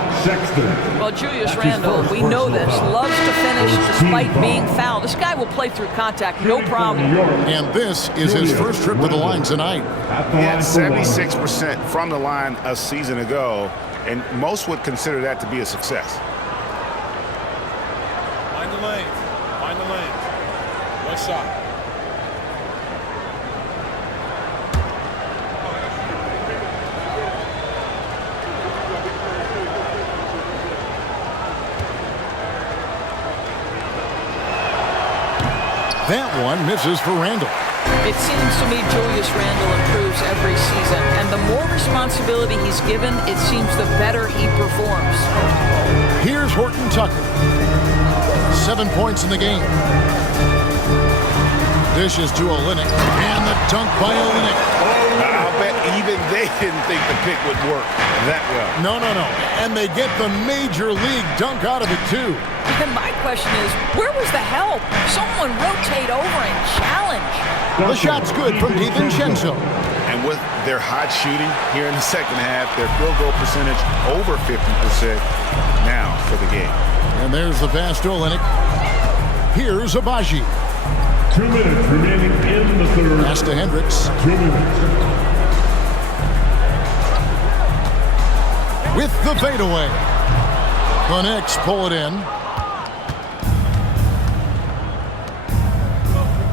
Well, Julius Randle, we know this, loves to finish despite being fouled. This guy will play through contact, no problem. And this is his first trip to the line tonight. He had 76% from the line a season ago, and most would consider that to be a success. Find the lanes. Find the lanes. West side. That one misses for Randle. It seems to me Julius Randle improves every season, and the more responsibility he's given, it seems the better he performs. Here's Horton Tucker. 7 points in the game. Dishes to Olynyk, and the dunk by Olynyk. I'll bet even they didn't think the pick would work that well. No. And they get the major league dunk out of it, too. And my question is, where was the help? Someone rotate over and challenge. The shot's good from DiVincenzo. And with their hot shooting here in the second half, their field goal percentage over 50% now for the game. And there's the pass to Olynyk. Here's Abaji. 2 minutes remaining in the third. Pass to Hendricks. 2 minutes. With the fadeaway. The Knicks pull it in.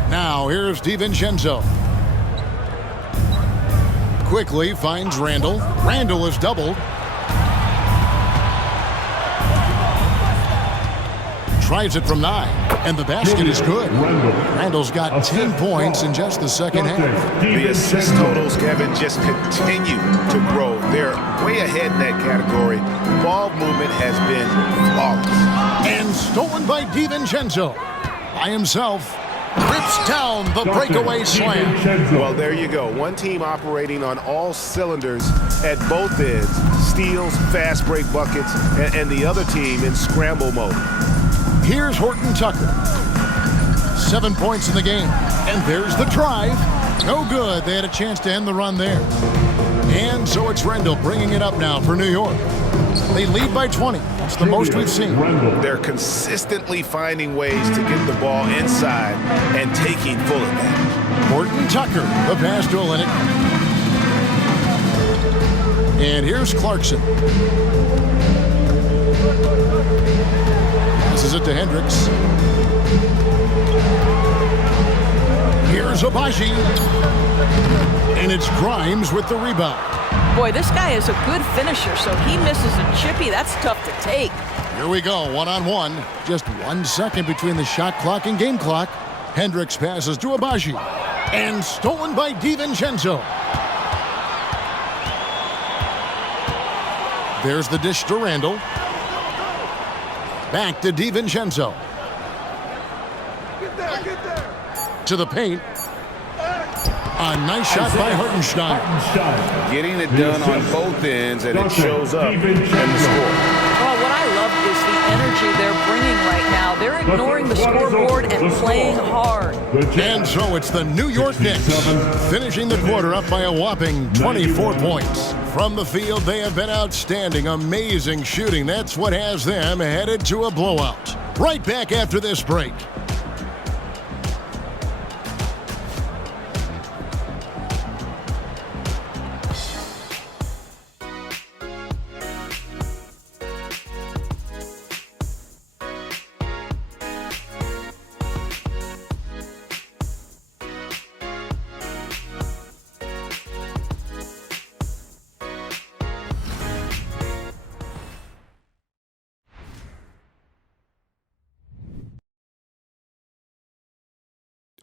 Now here's DiVincenzo. Quickly finds Randall. Randall is doubled. Tries it from 9, and the basket is good. Randall's got 10 points in just the second half. The assist totals, Kevin, just continue to grow. They're way ahead in that category. Ball movement has been flawless. And stolen by DiVincenzo. By himself. Rips down the breakaway slam. Well, there you go. One team operating on all cylinders at both ends. Steals, fast break buckets, and the other team in scramble mode. Here's Horton Tucker. 7 points in the game. And there's the drive. No good. They had a chance to end the run there. And so it's Randall bringing it up now for New York. They lead by 20. That's the most we've seen. They're consistently finding ways to get the ball inside and taking full advantage. Horton Tucker, the pass to Olynyk. And here's Clarkson. Passes it to Hendricks. Here's Abaji. And it's Grimes with the rebound. Boy, this guy is a good finisher, so he misses a chippy. That's tough to take. Here we go, one-on-one. Just 1 second between the shot clock and game clock. Hendricks passes to Abaji. And stolen by DiVincenzo. There's the dish to Randall. Back to DiVincenzo. To the paint. A nice shot by Hartenstein. Getting it done on both ends, and it shows up in the score. Well, what I love is the energy they're bringing right now. They're ignoring the scoreboard and playing hard. And so it's the New York Knicks finishing the quarter up by a whopping 24 points. From the field, they have been outstanding. Amazing shooting. That's what has them headed to a blowout. Right back after this break.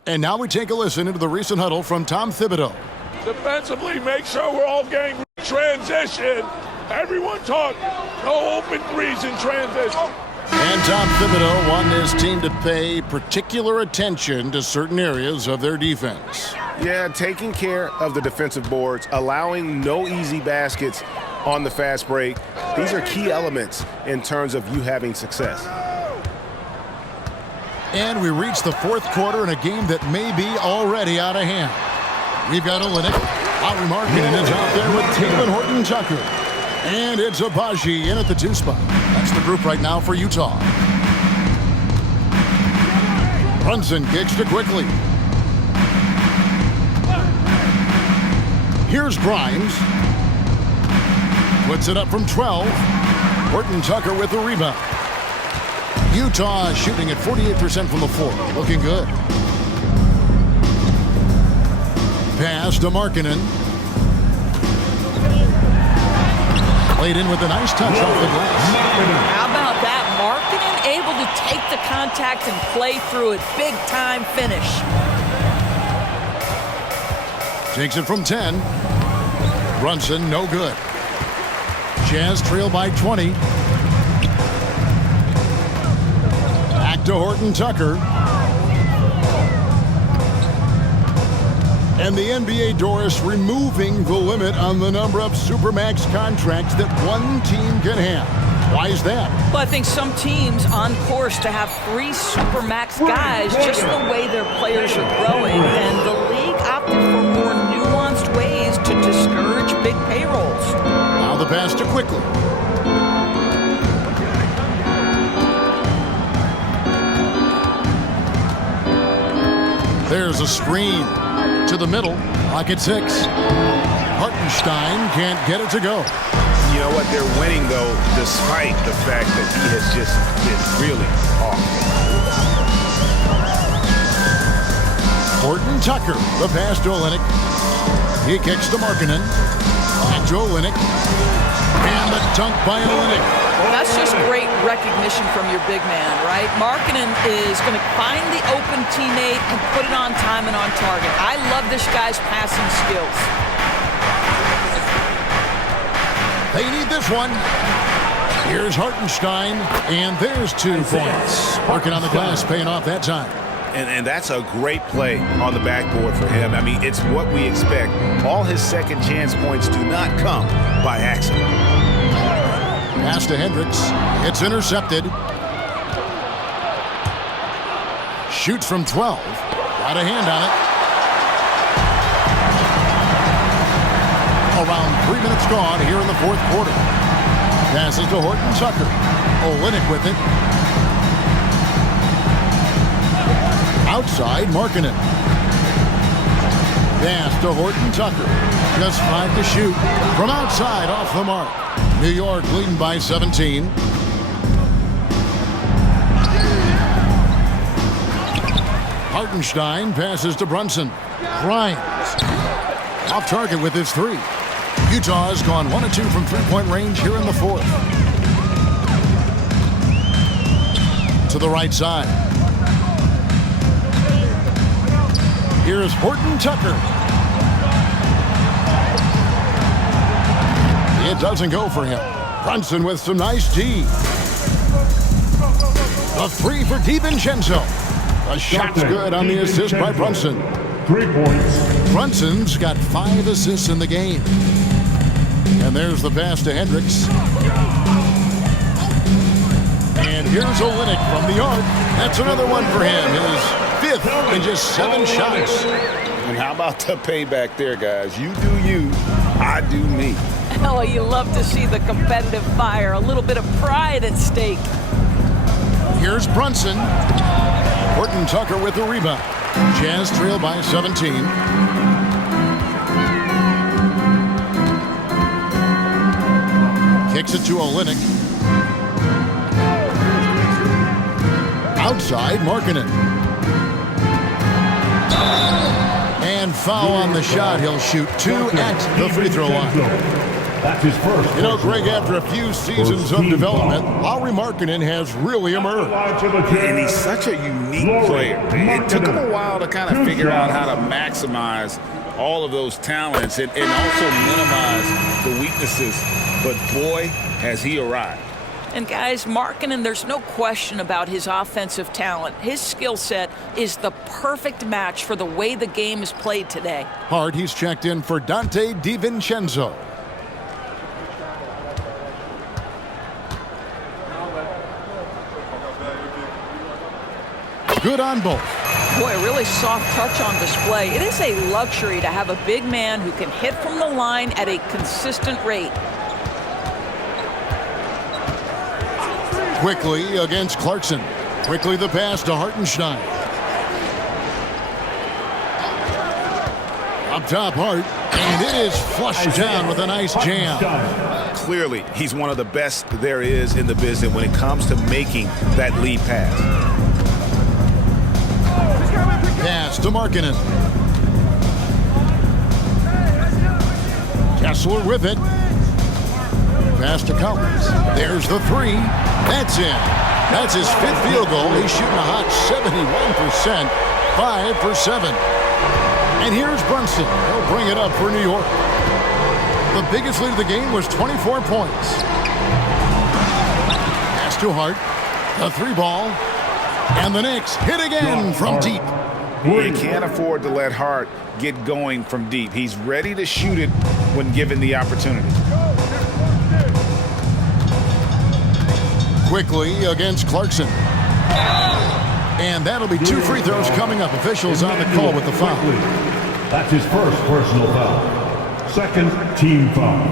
And now we take a listen into the recent huddle from Tom Thibodeau. Defensively, make sure we're all getting transition. Everyone talk. No open threes in transition. And Tom Thibodeau wanted his team to pay particular attention to certain areas of their defense. Yeah, taking care of the defensive boards, allowing no easy baskets on the fast break. These are key elements in terms of you having success. And we reach the fourth quarter in a game that may be already out of hand. We've got Olynyk. Lauri Markkanen is out there with Talen Horton Tucker. And it's Abaji in at the 2 spot. That's the group right now for Utah. Brunson kicks to Quickly. Here's Grimes. Puts it up from 12. Horton Tucker with the rebound. Utah shooting at 48% from the floor. Looking good. Pass to Markkanen. Played in with a nice touch off the glass. How about that? Markkanen able to take the contact and play through it. Big time finish. Takes it from 10. Brunson, no good. Jazz trail by 20. Back to Horton Tucker. And the NBA, Doris, removing the limit on the number of Supermax contracts that one team can have. Why is that? Well, I think some teams on course to have 3 Supermax guys, just the way their players are growing. And the league opted for more nuanced ways to discourage big payrolls. Now the pass to Quickly. There's a screen to the middle. Clock at 6. Hartenstein can't get it to go. You know what? They're winning, though, despite the fact that he has just been really off. Horton Tucker, the pass to Olynyk. He kicks to Markkanen. Back to Olynyk. And the dunk by Olynyk. That's just great recognition from your big man, right? Markkanen is going to find the open teammate and put it on time and on target. I love this guy's passing skills. They need this one. Here's Hartenstein, and there's 2 points. Working on the glass, paying off that time. And that's a great play on the backboard for him. I mean, it's what we expect. All his second chance points do not come by accident. Pass to Hendricks. It's intercepted. Shoots from 12. Got a hand on it. Around 3 minutes gone here in the 4th quarter. Passes to Horton Tucker. Olynyk with it. Outside, Markkanen. Pass to Horton Tucker. Just 5 to shoot. From outside, off the mark. New York leading by 17. Hartenstein passes to Brunson. Grimes. Off target with his 3. Utah has gone 1 of 2 from 3-point range here in the 4th. To the right side. Here's Horton Tucker. It doesn't go for him. Brunson with some nice D. The 3 for DiVincenzo. The shot's good on the assist by Brunson. 3 points. Brunson's got 5 assists in the game. And there's the pass to Hendricks. And here's Olynyk from the arc. That's another one for him. His 5th in just 7 shots. And how about the payback there, guys? You do you, I do me. Oh, you love to see the competitive fire. A little bit of pride at stake. Here's Brunson. Horton Tucker with the rebound. Jazz trail by 17. Kicks it to Olynyk. Outside, Markkanen. And foul on the shot. He'll shoot 2 at the free throw line. That's his first. You know, Greg, after a few seasons of development, Lauri Markkanen has really emerged. And he's such a unique player. It took him a while to kind of figure out how to maximize all of those talents and also minimize the weaknesses. But boy, has he arrived. And guys, Markkanen, there's no question about his offensive talent. His skill set is the perfect match for the way the game is played today. Hard, he's checked in for Dante DiVincenzo. Good on both. Boy, a really soft touch on display. It is a luxury to have a big man who can hit from the line at a consistent rate. Quickly against Clarkson. Quickly the pass to Hartenstein. Up top, Hart. And it is flushed down with a nice jam. Clearly, he's one of the best there is in the business when it comes to making that lead pass. Pass to Markkanen. Kessler with it. Pass to Collins. There's the 3. That's in. That's his 5th field goal. He's shooting a hot 71%. 5 for 7. And here's Brunson. He'll bring it up for New York. The biggest lead of the game was 24 points. Pass to Hart. The 3 ball. And the Knicks hit again from deep. You can't afford to let Hart get going from deep. He's ready to shoot it when given the opportunity. Quickly against Clarkson. And that'll be 2 free throws coming up. Officials on the call with the foul. That's his first personal foul. Second team foul.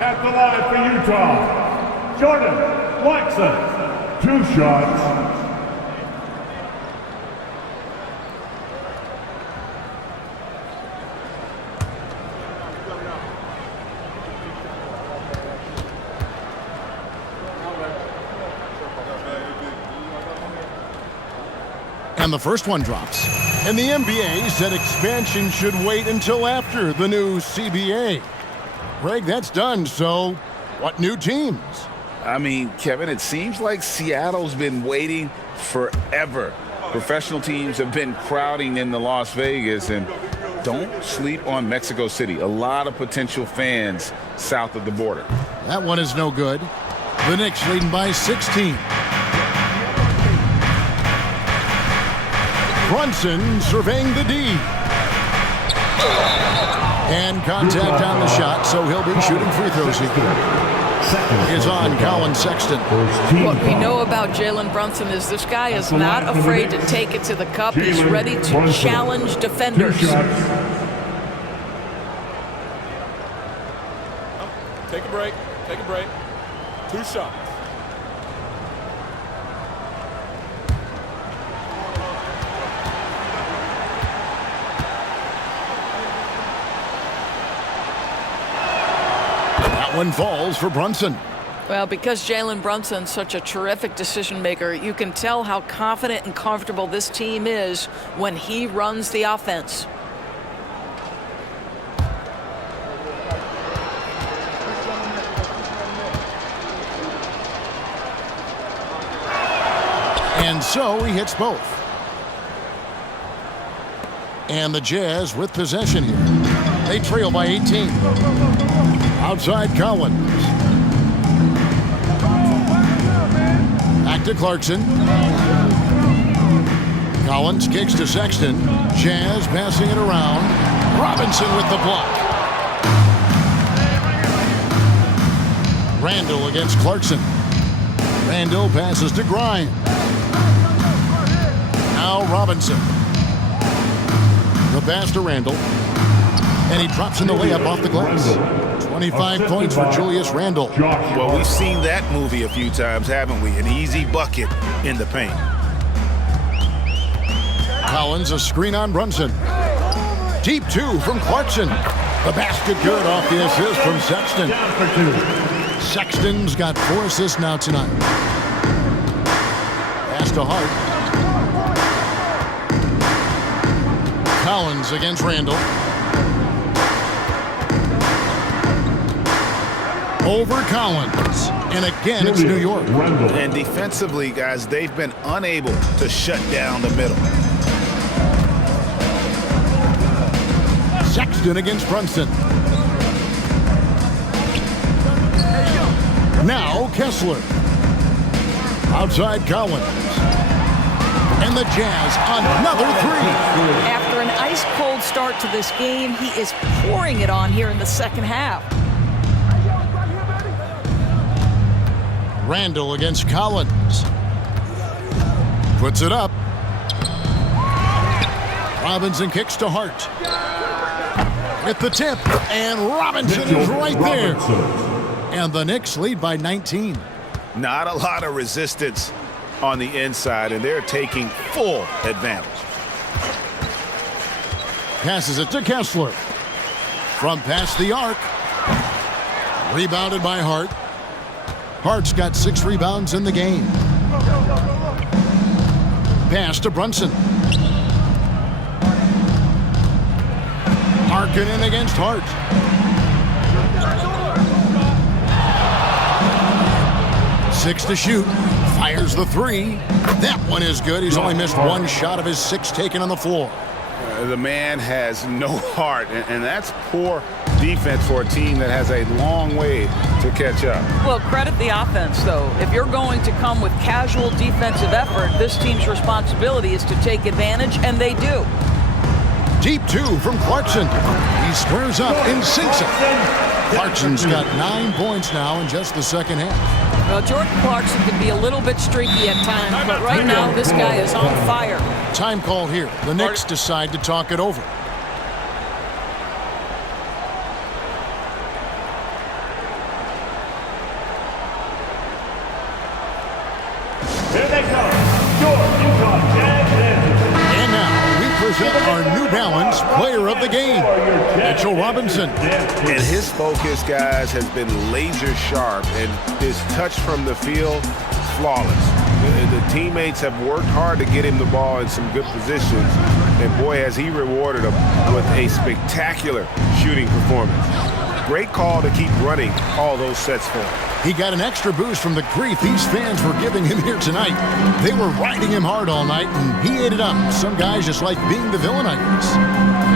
At the line for Utah, Jordan Clarkson. 2 shots. And the first one drops. And the NBA said expansion should wait until after the new CBA. Greg, that's done, so what new teams? I mean, Kevin, it seems like Seattle's been waiting forever. Professional teams have been crowding into Las Vegas, and don't sleep on Mexico City. A lot of potential fans south of the border. That one is no good. The Knicks leading by 16. Brunson surveying the D. And contact on the shot, so he'll be shooting free throws here. Is on Colin Sexton. What we know about Jalen Brunson is this guy is not afraid to take it to the cup. He's ready to challenge defenders. Take a break. Take a break. 2 shots. One falls for Brunson. Well, because Jalen Brunson's such a terrific decision maker, you can tell how confident and comfortable this team is when he runs the offense. And so he hits both. And the Jazz with possession here. They trail by 18. Outside Collins. Back to Clarkson. Collins kicks to Sexton. Jazz passing it around. Robinson with the block. Randall against Clarkson. Randall passes to Grimes. Now Robinson. The pass to Randall. And he drops in the layup off the glass. 25 points for Julius Randle. Well, we've seen that movie a few times, haven't we? An easy bucket in the paint. Collins, a screen on Brunson. Deep 2 from Clarkson. The basket good off the assist from Sexton. Sexton's got 4 assists now tonight. Pass to Hart. Collins against Randall. Over Collins. And again, it's New York. And defensively, guys, they've been unable to shut down the middle. Sexton against Brunson. Now Kessler. Outside Collins. And the Jazz another 3. After an ice-cold start to this game, he is pouring it on here in the second half. Randall against Collins. Puts it up. Robinson kicks to Hart. At the tip, and Robinson is right there. And the Knicks lead by 19. Not a lot of resistance on the inside, and they're taking full advantage. Passes it to Kessler. From past the arc. Rebounded by Hart. Hart's got 6 rebounds in the game. Pass to Brunson. Harkinen against Hart. Six to shoot. Fires the 3. That one is good. He's only missed 1 shot of his 6 taken on the floor. The man has no heart, and that's poor defense for a team that has a long way to catch up. Well, credit the offense, though. If you're going to come with casual defensive effort, this team's responsibility is to take advantage, and they do. Deep 2 from Clarkson. He squares up and sinks it. Clarkson's got 9 points now in just the second half. Well, Jordan Clarkson can be a little bit streaky at times, but right now this guy is on fire. Time call here. The Knicks decide to talk it over. Here they come. Utah Jazz. And now we present our New Balance player of the game, Mitchell Robinson. And his focus, guys, has been laser sharp, and his touch from the field, flawless. The teammates have worked hard to get him the ball in some good positions, and boy, has he rewarded them with a spectacular shooting performance. Great call to keep running all those sets for him. He got an extra boost from the grief these fans were giving him here tonight. They were riding him hard all night, and he ate it up. Some guys just like being the villain, I guess.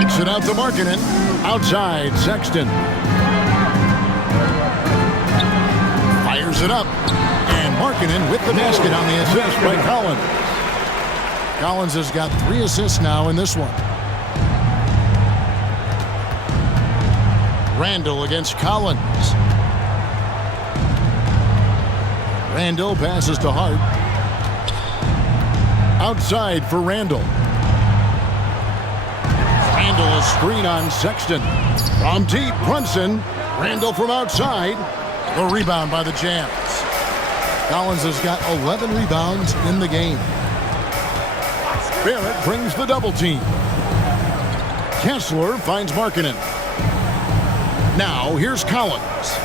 Kicks it out to Markkanen. Outside, Sexton. Fires it up. And Markkanen with the basket on the assist by Collins. Collins has got 3 assists now in this one. Randall against Collins. Randall passes to Hart. Outside for Randall. Randall a screen on Sexton. From deep, Brunson. Randall from outside. The rebound by the Jazz. Collins has got 11 rebounds in the game. Barrett brings the double team. Kessler finds Markkanen. Now here's Collins.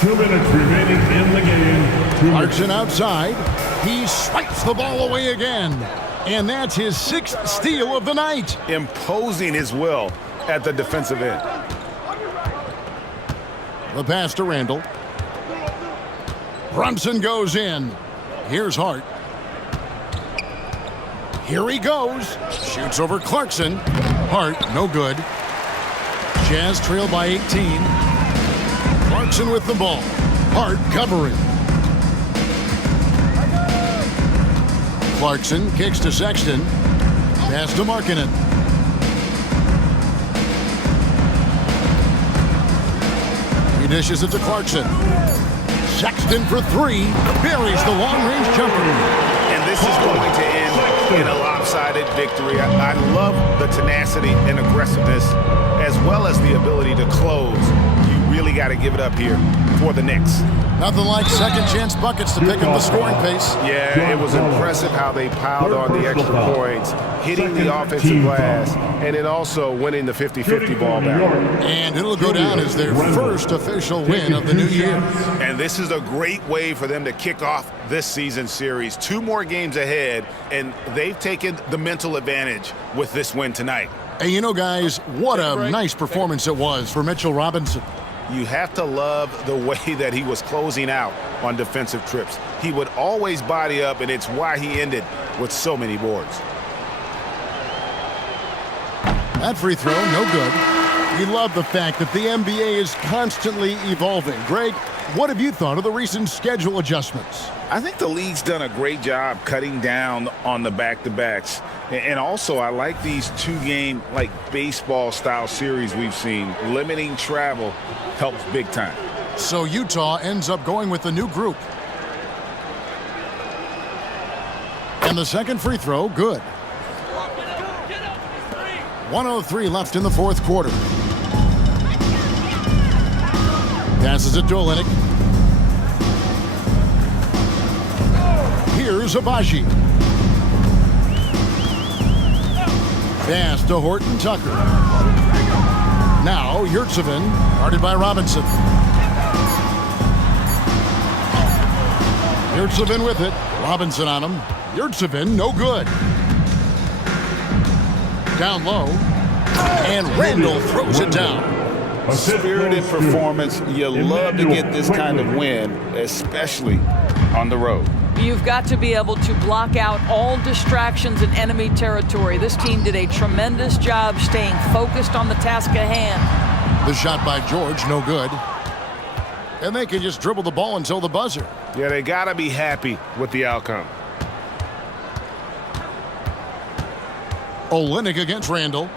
2 minutes remaining in the game. Clarkson outside. He swipes the ball away again. And that's his 6th steal of the night. Imposing his will at the defensive end. The pass to Randall. Brunson goes in. Here's Hart. Here he goes. Shoots over Clarkson. Hart, no good. Jazz trail by 18. Clarkson with the ball. Hart covering. Clarkson kicks to Sexton. Pass to Markkanen. He dishes it to Clarkson. Sexton for 3. Buries the long-range jumper. And this is going to end in a lopsided victory. I love the tenacity and aggressiveness, as well as the ability to close. Really got to give it up here for the Knicks. Nothing like second chance buckets to pick up the scoring pace. Yeah, it was impressive how they piled on the extra points, hitting the offensive glass, and then also winning the 50-50 ball battle. And it'll go down as their first official win of the new year. And this is a great way for them to kick off this season series. 2 more games ahead, and they've taken the mental advantage with this win tonight. And you know, guys, what a nice performance it was for Mitchell Robinson. You have to love the way that he was closing out on defensive trips. He would always body up, and it's why he ended with so many boards. That free throw, no good. We love the fact that the NBA is constantly evolving. Greg, what have you thought of the recent schedule adjustments? I think the league's done a great job cutting down on the back-to-backs. And also, I like these 2-game, like, baseball-style series we've seen. Limiting travel helps big time. So Utah ends up going with the new group. And the second free throw, good. 1:03 left in the 4th quarter. Passes it to Olynyk. Here's Abaji. Pass to Horton Tucker. Now Yurtsevin, guarded by Robinson. Yurtsevin with it. Robinson on him. Yurtsevin, no good. Down low. And Randall throws it down. A spirited performance. You love to get this kind of win, especially on the road. You've got to be able to block out all distractions in enemy territory. This team did a tremendous job staying focused on the task at hand. The shot by George, no good. And they can just dribble the ball until the buzzer. Yeah, they got to be happy with the outcome. Olynyk against Randall.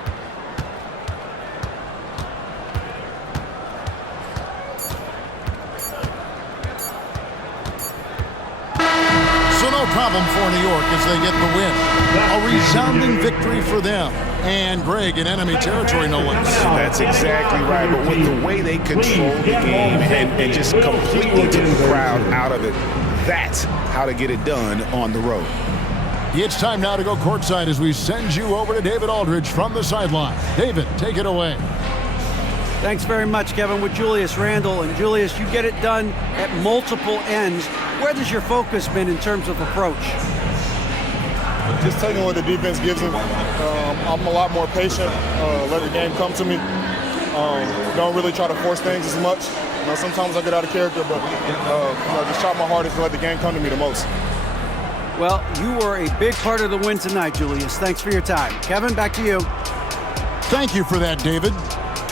So no problem for New York as they get the win. A resounding victory for them. And Greg in enemy territory, no less. That's exactly right. But with the way they control the game and just completely took the crowd out of it, that's how to get it done on the road. It's time now to go courtside as we send you over to David Aldridge from the sideline. David, take it away. Thanks very much, Kevin, with Julius Randle. And Julius, you get it done at multiple ends. Where does your focus been in terms of approach? Just taking what the defense gives me. I'm a lot more patient, let the game come to me. Don't really try to force things as much. Sometimes I get out of character, but just try my hardest to let the game come to me the most. Well, you were a big part of the win tonight, Julius. Thanks for your time. Kevin, back to you. Thank you for that, David.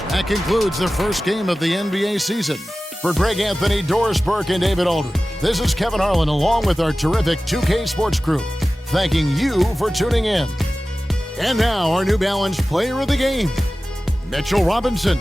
That concludes the first game of the NBA season. For Greg Anthony, Doris Burke, and David Aldridge, this is Kevin Harlan along with our terrific 2K Sports crew, thanking you for tuning in. And now, our New Balance player of the game, Mitchell Robinson.